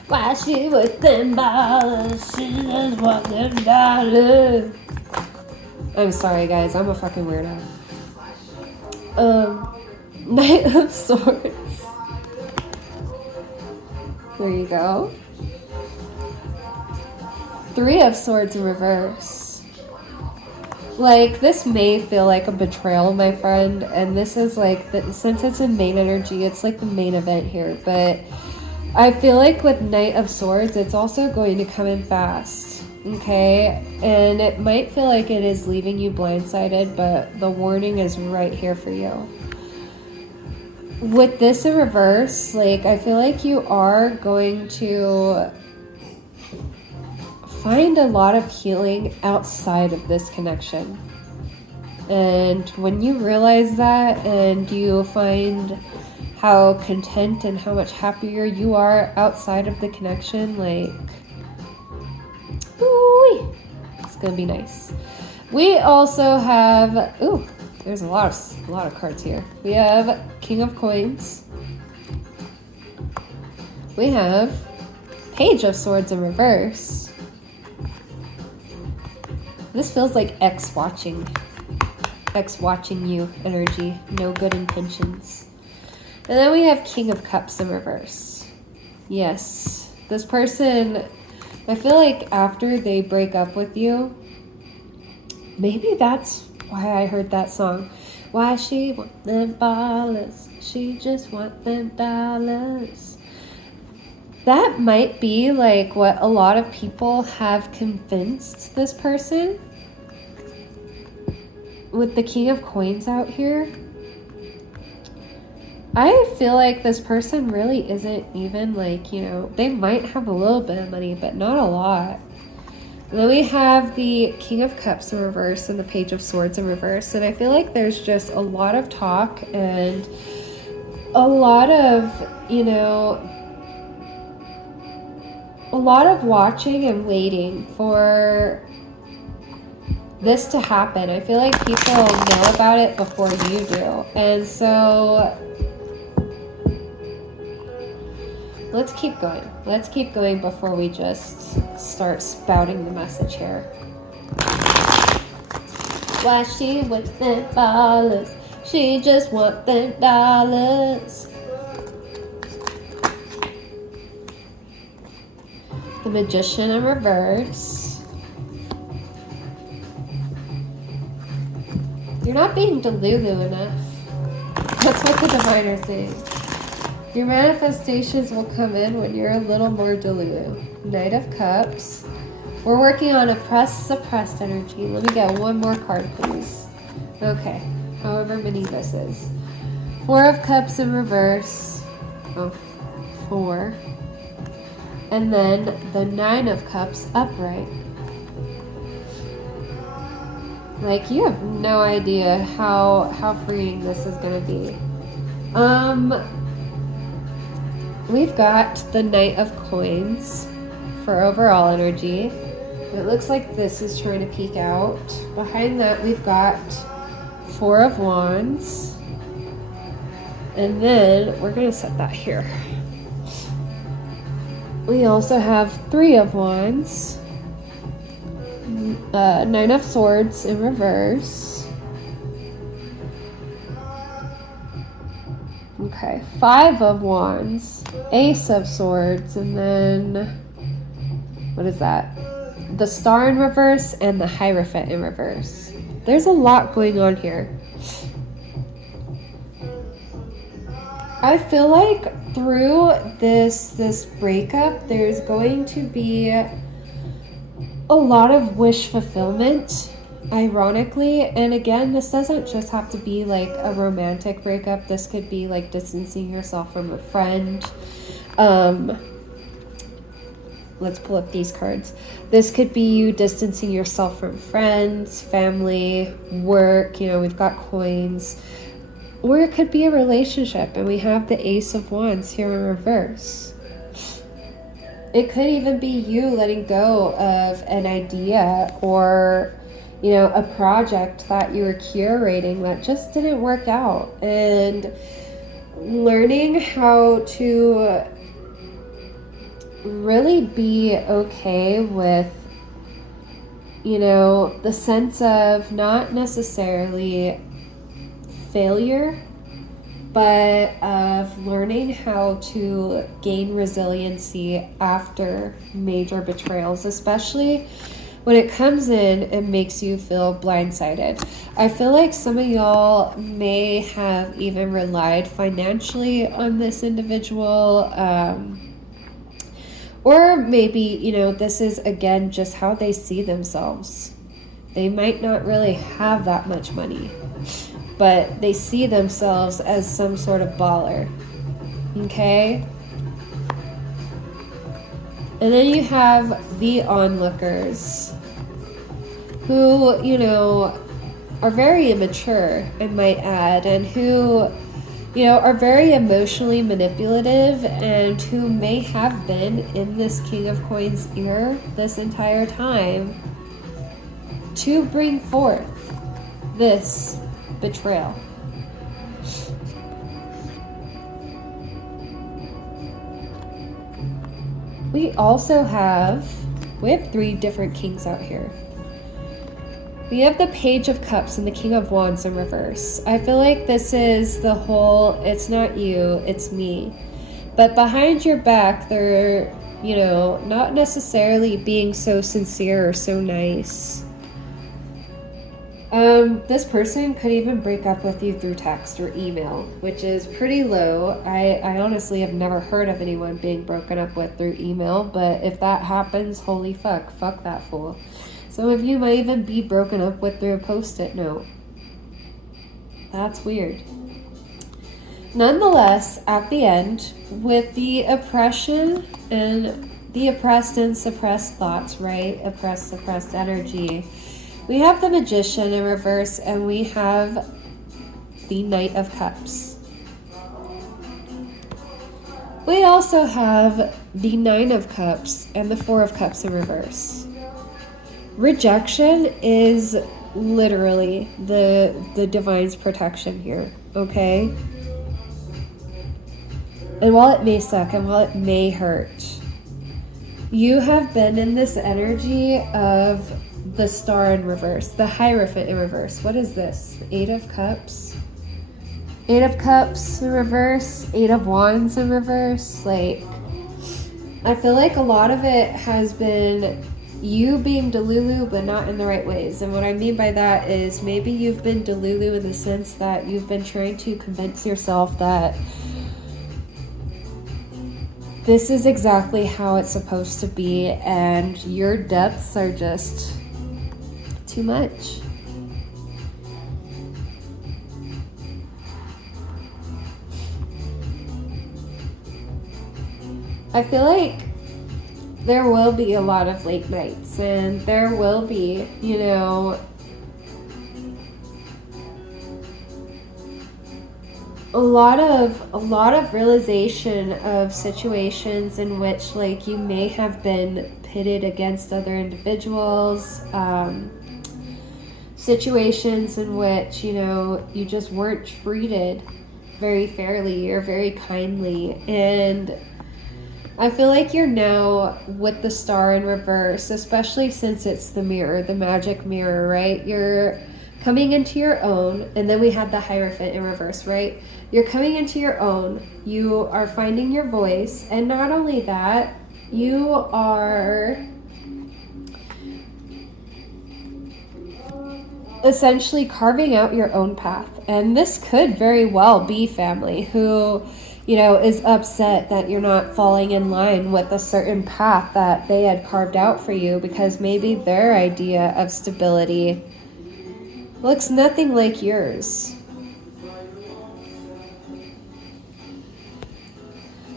Why she with them dollars? She just want them dollars. I'm sorry, guys. I'm a fucking weirdo. Knight of Swords. There you go. 3 of Swords in reverse. Like, this may feel like a betrayal, my friend, and this is like, since it's in main energy, it's like the main event here, but I feel like with Knight of Swords, it's also going to come in fast, okay? And it might feel like it is leaving you blindsided, but the warning is right here for you. With this in reverse, like, I feel like you are going to find a lot of healing outside of this connection. And when you realize that and you find how content and how much happier you are outside of the connection, like, ooh, it's gonna be nice. We also have, ooh, there's a lot of cards here. We have King of Coins. We have Page of Swords in reverse. This feels like X watching you energy, no good intentions. And then we have King of Cups in reverse. Yes, this person, I feel like after they break up with you, maybe that's why I heard that song. Why she want them dollars, she just want them dollars. That might be like what a lot of people have convinced this person. With the King of Coins out here, I feel like this person really isn't even like, you know, they might have a little bit of money, but not a lot. And then we have the King of Cups in reverse and the Page of Swords in reverse. And I feel like there's just a lot of talk and a lot of, you know, a lot of watching and waiting for this to happen. I feel like people know about it before you do. And so let's keep going. Let's keep going before we just start spouting the message here. Why she with them dollars? She just want them dollars. The Magician in reverse. You're not being delulu enough. That's what the diviner is saying. Your manifestations will come in when you're a little more delulu. Knight of Cups. We're working on oppressed, suppressed energy. Let me get one more card, please. Okay, however many this is. 4 of Cups in reverse. Oh, 4. And then the 9 of Cups upright. Like, you have no idea how freeing this is going to be. We've got the Knight of Coins for overall energy. It looks like this is trying to peek out. Behind that, we've got 4 of Wands. And then we're going to set that here. We also have 3 of Wands. 9 of Swords in reverse. Okay, 5 of Wands, Ace of Swords, and then, what is that? the Star in reverse and the Hierophant in reverse. There's a lot going on here. I feel like through this breakup, there's going to be a lot of wish fulfillment, ironically. And again, this doesn't just have to be like a romantic breakup. This could be like distancing yourself from a friend. Let's pull up these cards. This could be you distancing yourself from friends, family, work. You know, we've got coins. Or it could be a relationship, and we have the Ace of Wands here in reverse. It could even be you letting go of an idea or, you know, a project that you were curating that just didn't work out, and learning how to really be okay with, you know, the sense of not necessarily failure, but of learning how to gain resiliency after major betrayals, especially when it comes in and makes you feel blindsided. I feel like some of y'all may have even relied financially on this individual, or maybe, you know, this is again just how they see themselves. They might not really have that much money, but they see themselves as some sort of baller, okay? And then you have the onlookers, who, you know, are very immature, I might add, and who, you know, are very emotionally manipulative, and who may have been in this King of Coins ear this entire time to bring forth this betrayal. We have 3 different kings out here. We have the Page of Cups and the King of Wands in reverse. I feel like this is the whole, it's not you, it's me. But behind your back, they're, you know, not necessarily being so sincere or so nice. This person could even break up with you through text or email, which is pretty low. I honestly have never heard of anyone being broken up with through email, but if that happens, holy fuck that fool. Some of you might even be broken up with through a post-it note. That's weird. Nonetheless, at the end, with the oppression and the oppressed and suppressed thoughts, right? Oppressed, suppressed energy. We have the Magician in reverse, and we have the Knight of Cups. We also have the Nine of Cups and the Four of Cups in reverse. Rejection is literally the divine's protection here, okay? And while it may suck and while it may hurt, you have been in this energy of the Star in reverse, the Hierophant in reverse. What is this? 8 of Cups? 8 of Cups in reverse, 8 of Wands in reverse. Like, I feel like a lot of it has been you being delulu, but not in the right ways. And what I mean by that is maybe you've been delulu in the sense that you've been trying to convince yourself that this is exactly how it's supposed to be, and your depths are just too much. I feel like there will be a lot of late nights, and there will be, you know, a lot of realization of situations in which, like, you may have been pitted against other individuals, situations in which, you know, you just weren't treated very fairly or very kindly. And I feel like you're now with the Star in reverse, especially since it's the mirror, the magic mirror, right? You're coming into your own, and then we had the Hierophant in reverse, right? You're coming into your own, you are finding your voice, and not only that, you are essentially carving out your own path. And this could very well be family who, you know, is upset that you're not falling in line with a certain path that they had carved out for you, because maybe their idea of stability looks nothing like yours.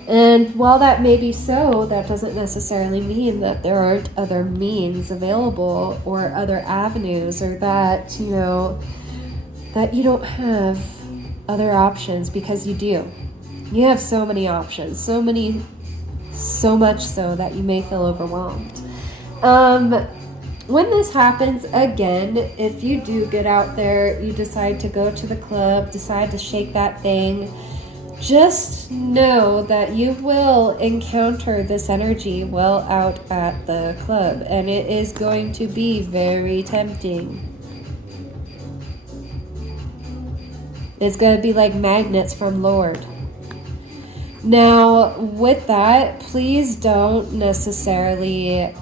And while that may be so, that doesn't necessarily mean that there aren't other means available or other avenues, or that, you know, that you don't have other options, because you do. You have so many options, so much so that you may feel overwhelmed. When this happens, again, if you do get out there, you decide to go to the club, decide to shake that thing, just know that you will encounter this energy well out at the club, and it is going to be very tempting. It's going to be like magnets from Lord. Now, with that, please don't necessarily,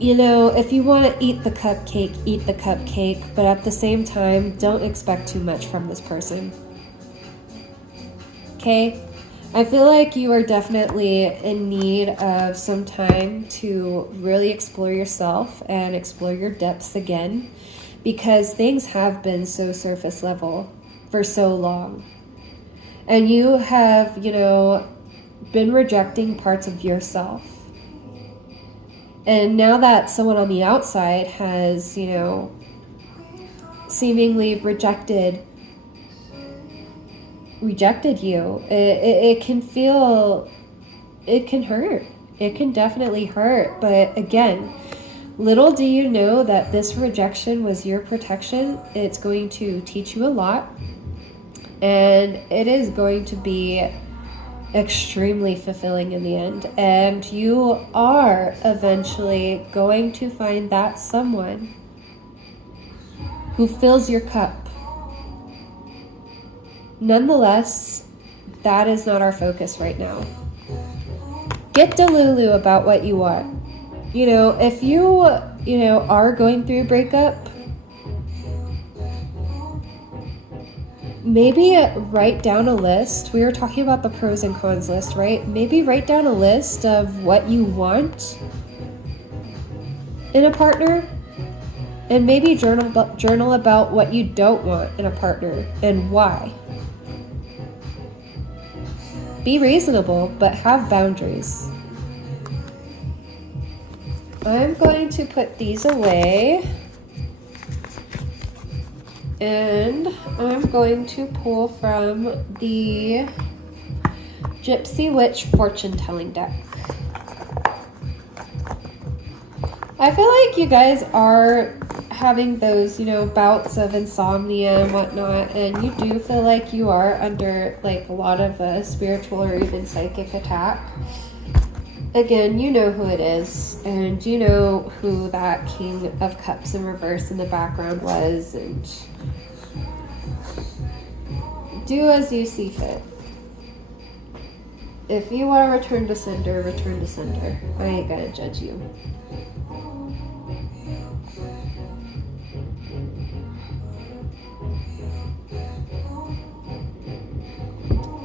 you know, if you want to eat the cupcake, but at the same time, don't expect too much from this person. Okay? I feel like you are definitely in need of some time to really explore yourself and explore your depths again, because things have been so surface level for so long. And you have, you know, been rejecting parts of yourself. And now that someone on the outside has, you know, seemingly rejected you, it can feel, it can hurt. It can definitely hurt. But again, little do you know that this rejection was your protection. It's going to teach you a lot. And it is going to be extremely fulfilling in the end. And you are eventually going to find that someone who fills your cup. Nonetheless, that is not our focus right now. Get delulu about what you want. You know, if you are going through a breakup, maybe write down a list. We were talking about the pros and cons list, right? Maybe write down a list of what you want in a partner, and maybe journal about what you don't want in a partner and why. Be reasonable, but have boundaries. I'm going to put these away. And I'm going to pull from the Gypsy Witch fortune telling deck. I feel like you guys are having those, you know, bouts of insomnia and whatnot, and you do feel like you are under like a lot of spiritual or even psychic attack. Again, you know who it is, and you know who that King of Cups in reverse in the background was, and do as you see fit. If you want to return to sender, return to sender. I ain't gonna judge you.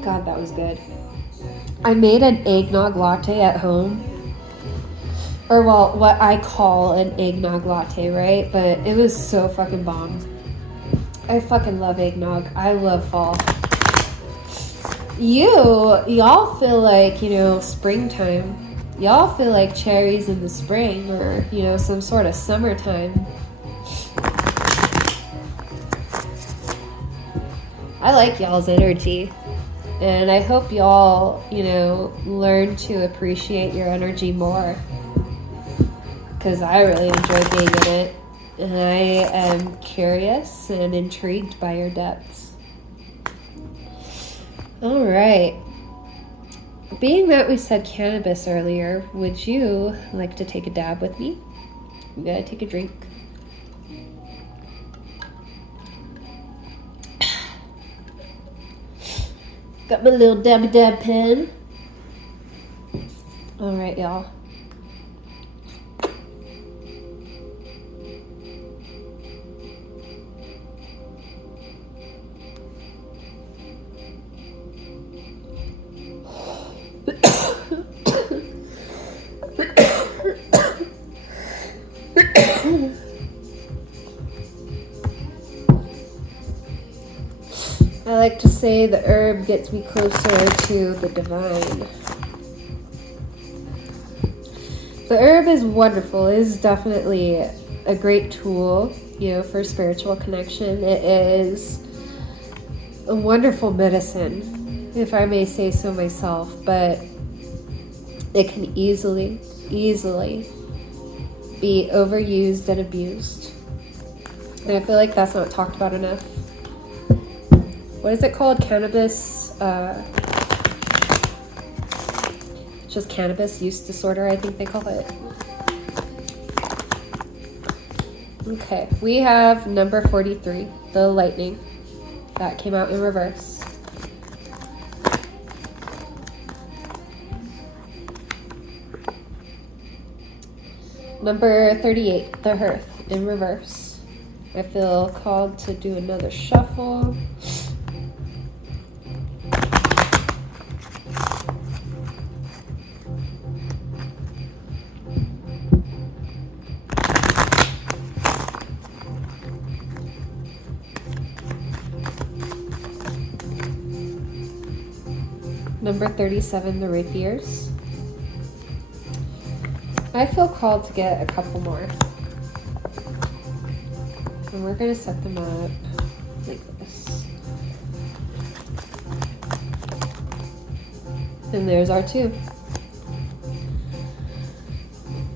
God, that was good. I made an eggnog latte at home. Or, well, what I call an eggnog latte, right? But it was so fucking bomb. I fucking love eggnog. I love fall. Y'all feel like, you know, springtime. Y'all feel like cherries in the spring, or, you know, some sort of summertime. I like y'all's energy. And I hope y'all, you know, learn to appreciate your energy more. Because I really enjoy being in it. And I am curious and intrigued by your depths. All right. Being that we said cannabis earlier, would you like to take a dab with me? We gotta take a drink. Got my little dabby dab pen. All right, y'all. like to say the herb gets me closer to the divine. The herb is wonderful. It is definitely a great tool, you know, for spiritual connection. It is a wonderful medicine, if I may say so myself, but it can easily be overused and abused. And I feel like that's not talked about enough. What is it called? Cannabis, just cannabis use disorder, I think they call it. Okay, we have number 43, the lightning. That came out in reverse. Number 38, the hearth in reverse. I feel called to do another shuffle. Number 37, the rapiers. I feel called to get a couple more. And we're going to set them up like this. And there's our 2.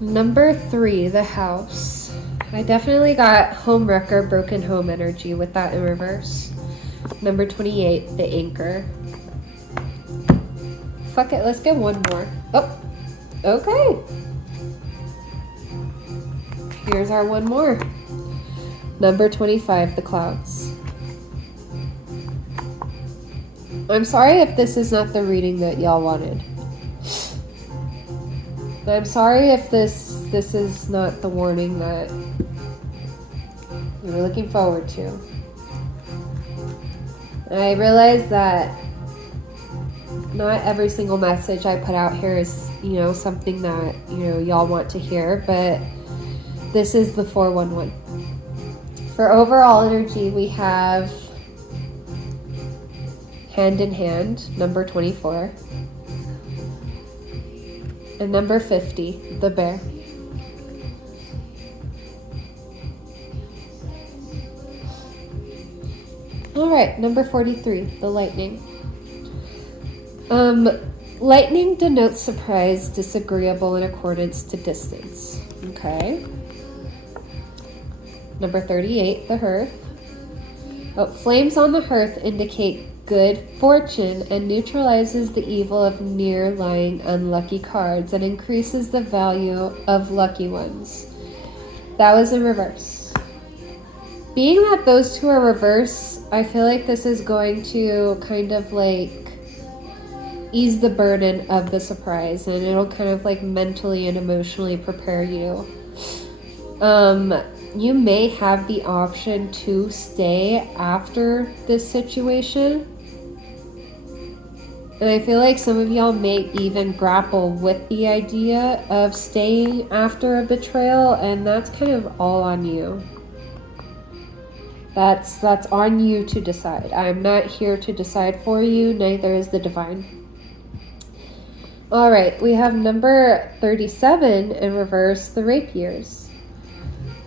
Number 3, the house. I definitely got homewrecker, broken home energy with that in reverse. Number 28, the anchor. Fuck it, let's get one more. Oh, okay. Here's our one more. Number 25, the clouds. I'm sorry if this is not the reading that y'all wanted. I'm sorry if this is not the warning that you were looking forward to. I realize that not every single message I put out here is, you know, something that, you know, y'all want to hear, but this is the 411. For overall energy, we have hand in hand, number 24. And number 50, the bear. All right, number 43, the lightning. Lightning denotes surprise, disagreeable in accordance to distance. Okay. Number 38, the hearth. Oh, flames on the hearth indicate good fortune and neutralizes the evil of near-lying unlucky cards and increases the value of lucky ones. That was in reverse. Being that those two are reverse, I feel like this is going to kind of like ease the burden of the surprise, and it'll kind of like mentally and emotionally prepare you. You may have the option to stay after this situation. And I feel like some of y'all may even grapple with the idea of staying after a betrayal, and that's kind of all on you. That's on you to decide. I'm not here to decide for you, neither is the divine. All right, we have number 37 in reverse, the rapiers.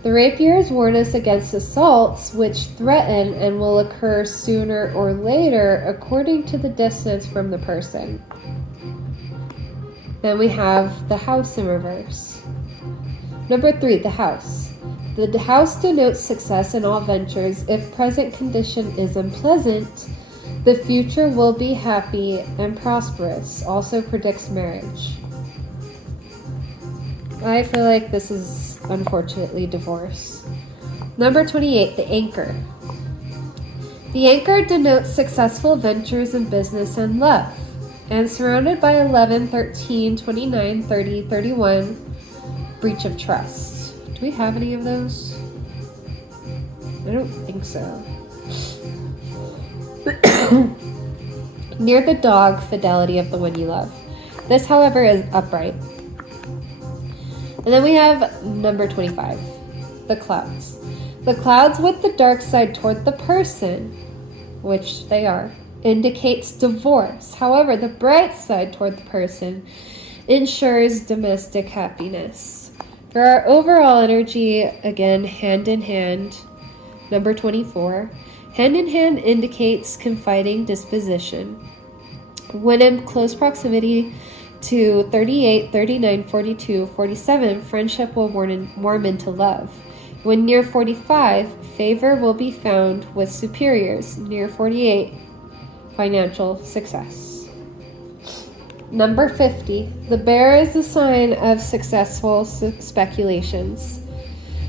The rapiers warn us against assaults which threaten and will occur sooner or later according to the distance from the person. Then we have the house in reverse. Number 3, the house. The house denotes success in all ventures. If present condition is unpleasant, the future will be happy and prosperous. Also predicts marriage. I feel like this is unfortunately divorce. Number 28, the anchor. The anchor denotes successful ventures in business and love. And surrounded by 11, 13, 29, 30, 31, breach of trust. Do we have any of those? I don't think so. Near the dog, fidelity of the one you love. This, however, is upright. And then we have number 25, the clouds. The clouds with the dark side toward the person which they are, indicates divorce. However, the bright side toward the person ensures domestic happiness. For our overall energy, again, hand in hand, number 24. Hand in hand indicates confiding disposition. When in close proximity to 38, 39, 42, 47, friendship will warm into love. When near 45, favor will be found with superiors. Near 48, financial success. Number 50, the bear is a sign of successful speculations.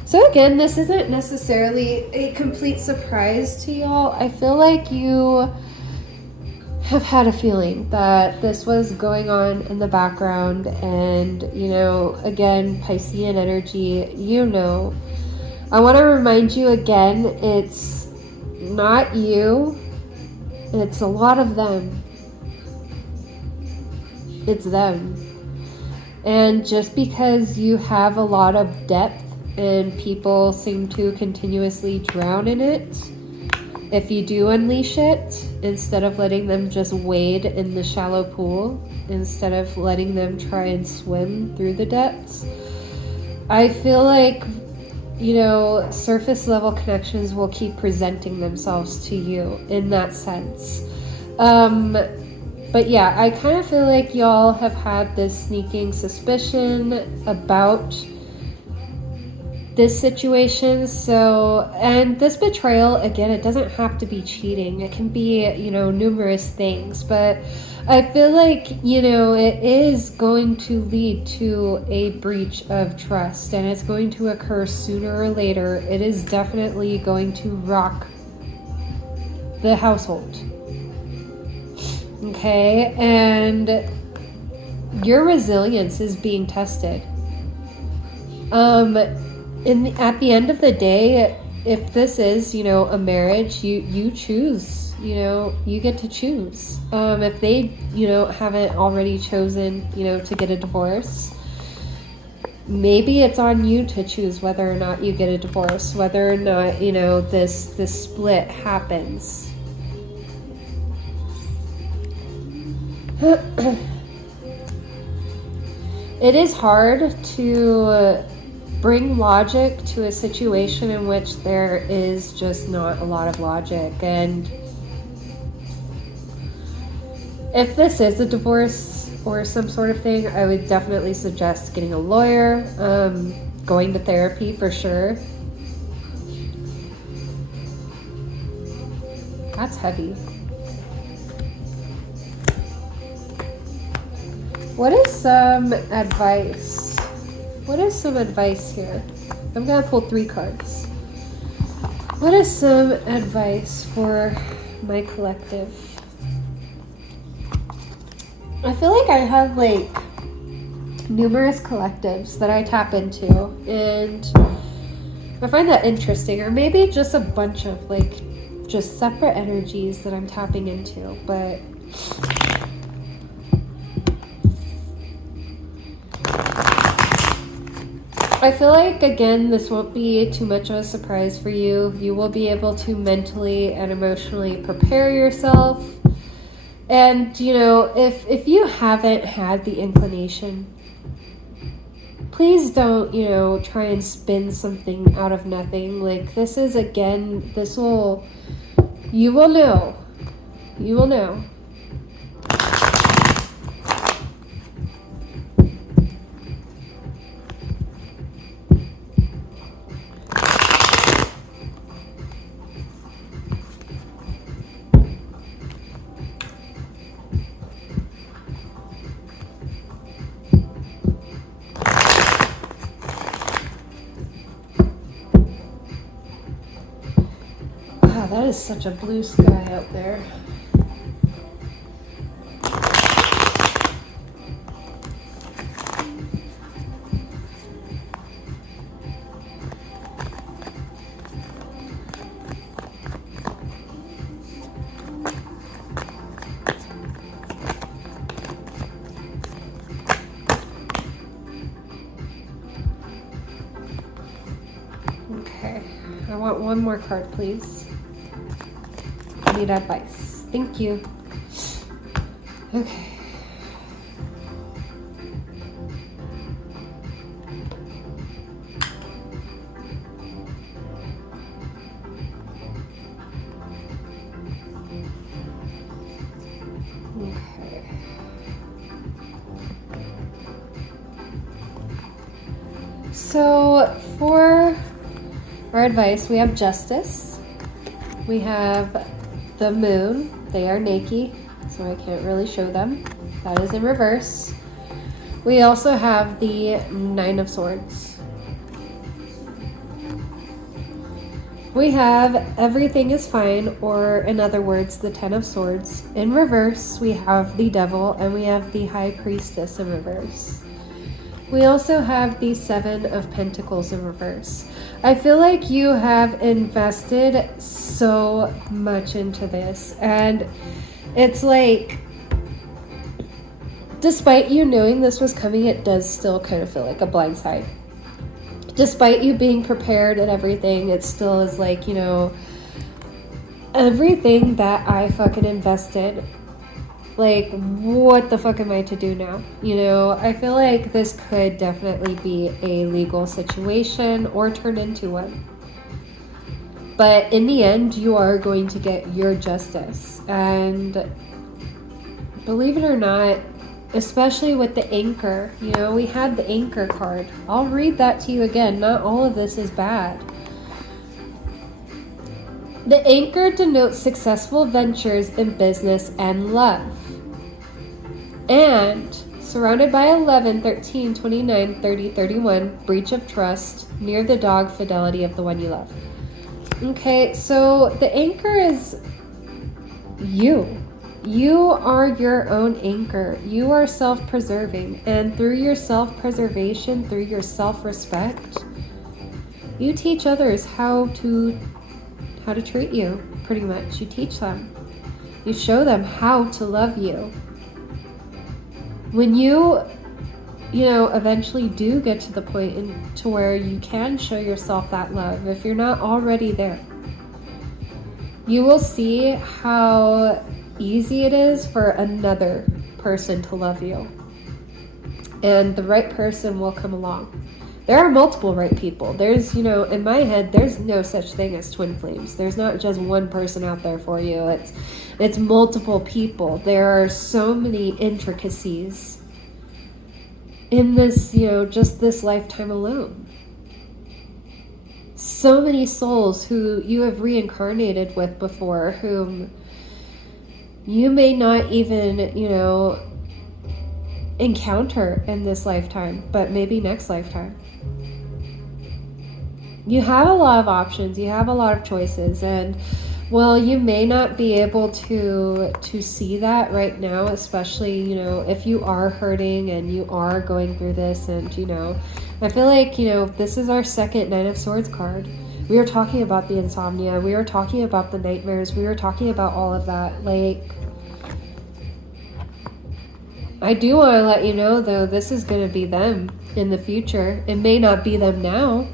So again, this isn't necessarily a complete surprise to y'all. I feel like you have had a feeling that this was going on in the background, and again, Piscean energy, I want to remind you again, it's not you, it's a lot of them. It's them. And just because you have a lot of depth and people seem to continuously drown in it, if you do unleash it, instead of letting them just wade in the shallow pool, instead of letting them try and swim through the depths, I feel like, surface level connections will keep presenting themselves to you in that sense. But yeah, I kind of feel like y'all have had this sneaking suspicion about this situation. So, and this betrayal, again, it doesn't have to be cheating. It can be, numerous things. But I feel like, it is going to lead to a breach of trust, and it's going to occur sooner or later. It is definitely going to rock the household. Okay, and your resilience is being tested. At the end of the day, if this is, a marriage, you choose, you get to choose. If they, haven't already chosen, to get a divorce, maybe it's on you to choose whether or not you get a divorce, whether or not, this split happens. It is hard to bring logic to a situation in which there is just not a lot of logic. And if this is a divorce or some sort of thing, I would definitely suggest getting a lawyer, going to therapy for sure. That's heavy. What is some advice? What is some advice here? I'm going to pull 3 cards. What is some advice for my collective? I feel like I have numerous collectives that I tap into, and I find that interesting. Or maybe just a bunch of just separate energies that I'm tapping into, but I feel like, again, this won't be too much of a surprise for you. You will be able to mentally and emotionally prepare yourself. And, if you haven't had the inclination, please don't, try and spin something out of nothing. This is, again, you will know. You will know. That is such a blue sky out there. Okay, I want one more card, please. need advice. Thank you. Okay. So for our advice, we have Justice. We have the Moon. They are naked, so I can't really show them. That is in reverse. We also have the Nine of Swords. We have Everything is Fine, or in other words, the Ten of Swords. In reverse, we have the Devil, and we have the High Priestess in reverse. We also have the Seven of Pentacles in reverse. I feel like you have invested so much into this, and it's like, despite you knowing this was coming, it does still kind of feel like a blindside. Despite you being prepared and everything, it still is like, you know, everything that I fucking invested, like, what the fuck am I to do now? You know, I feel like this could definitely be a legal situation or turn into one. But in the end, you are going to get your justice. And believe it or not, especially with the Anchor, you know, we had the Anchor card. I'll read that to you again. Not all of this is bad. The Anchor denotes successful ventures in business and love. And surrounded by 11, 13, 29, 30, 31, breach of trust, near the dog, fidelity of the one you love. Okay, so the Anchor is you. You are your own anchor. You are self-preserving. And through your self-preservation, through your self-respect, you teach others how to treat you, pretty much. You teach them. You show them how to love you. When you eventually do get to the point to where you can show yourself that love, if you're not already there, you will see how easy it is for another person to love you. And the right person will come along. There are multiple right people. There's, in my head, there's no such thing as twin flames. There's not just one person out there for you. It's multiple people. There are so many intricacies in this, just this lifetime alone. So many souls who you have reincarnated with before, whom you may not even, encounter in this lifetime, but maybe next lifetime. You have a lot of options. You have a lot of choices. And well, you may not be able to see that right now, especially, if you are hurting and you are going through this. And, I feel like, this is our second Nine of Swords card. We were talking about the insomnia. We were talking about the nightmares. We were talking about all of that. Like, I do want to let you know, though, this is going to be them in the future. It may not be them now,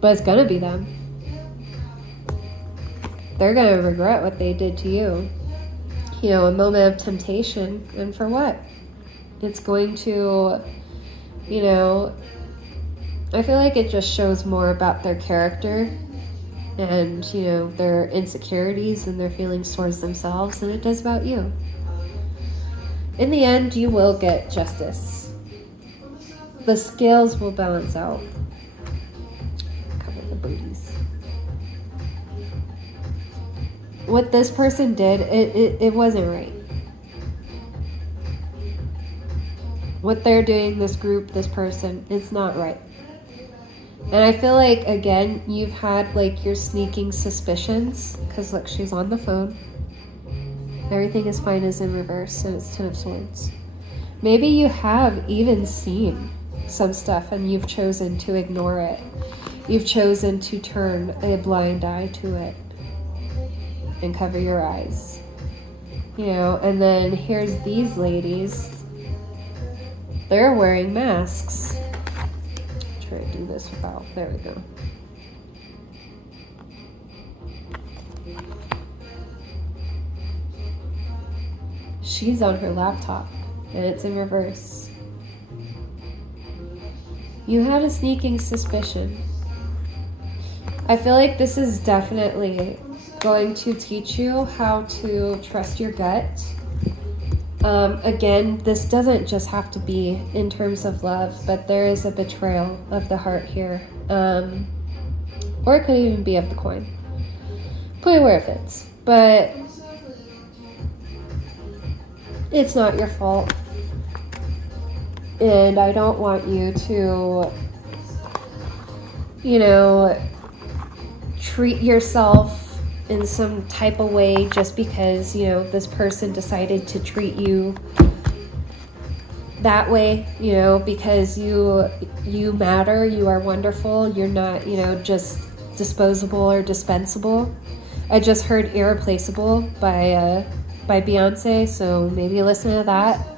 but it's going to be them. They're going to regret what they did to you. A moment of temptation. And for what? It's going to, I feel like it just shows more about their character and, their insecurities and their feelings towards themselves than it does about you. In the end, you will get justice. The scales will balance out. Cover the booties. What this person did, it wasn't right. What they're doing, this group, this person, it's not right. And I feel like, again, you've had like your sneaking suspicions, because look, she's on the phone. Everything is fine is in reverse, and it's Ten of Swords. Maybe you have even seen some stuff and you've chosen to ignore it. You've chosen to turn a blind eye to it and cover your eyes. And then here's these ladies. They're wearing masks. Try to do this without, there we go. she's on her laptop and it's in reverse. You had a sneaking suspicion. I feel like this is definitely going to teach you how to trust your gut. Again, this doesn't just have to be in terms of love, but there is a betrayal of the heart here. Or it could even be of the coin. Put it where it fits. But it's not your fault. And I don't want you to, you know, treat yourself in some type of way just because, you know, this person decided to treat you that way, you know, because you matter, you are wonderful, you're not, you know, just disposable or dispensable. I just heard Irreplaceable by Beyonce, so maybe listen to that.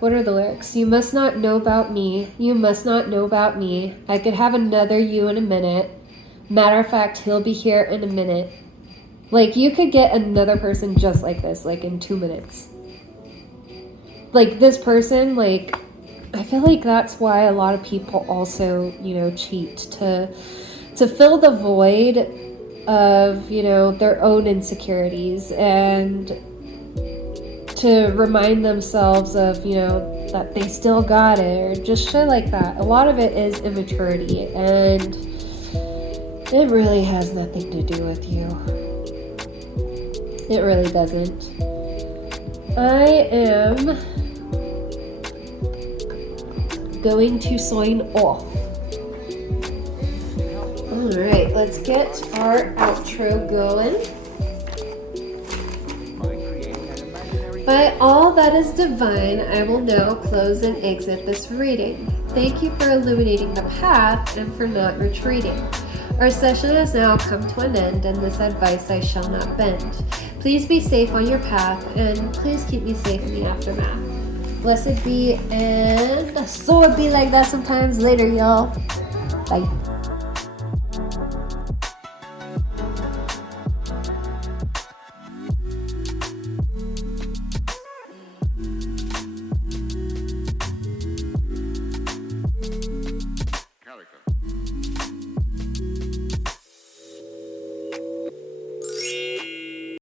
What are the lyrics? You must not know about me, you must not know about me, I could have another you in a minute. Matter of fact, he'll be here in a minute. Like, you could get another person just like this, like in 2 minutes. Like, this person, like, I feel like that's why a lot of people also, you know, cheat to fill the void of, you know, their own insecurities and to remind themselves of, you know, that they still got it or just shit like that. A lot of it is immaturity, and it really has nothing to do with you. It really doesn't. I am going to sign off. Alright, let's get our outro going. By all that is divine, I will now close and exit this reading. Thank you for illuminating the path and for not retreating. Our session has now come to an end, and this advice I shall not bend. Please be safe on your path, and please keep me safe in the aftermath. Blessed be, and so it be like that sometimes. Later, y'all. Bye.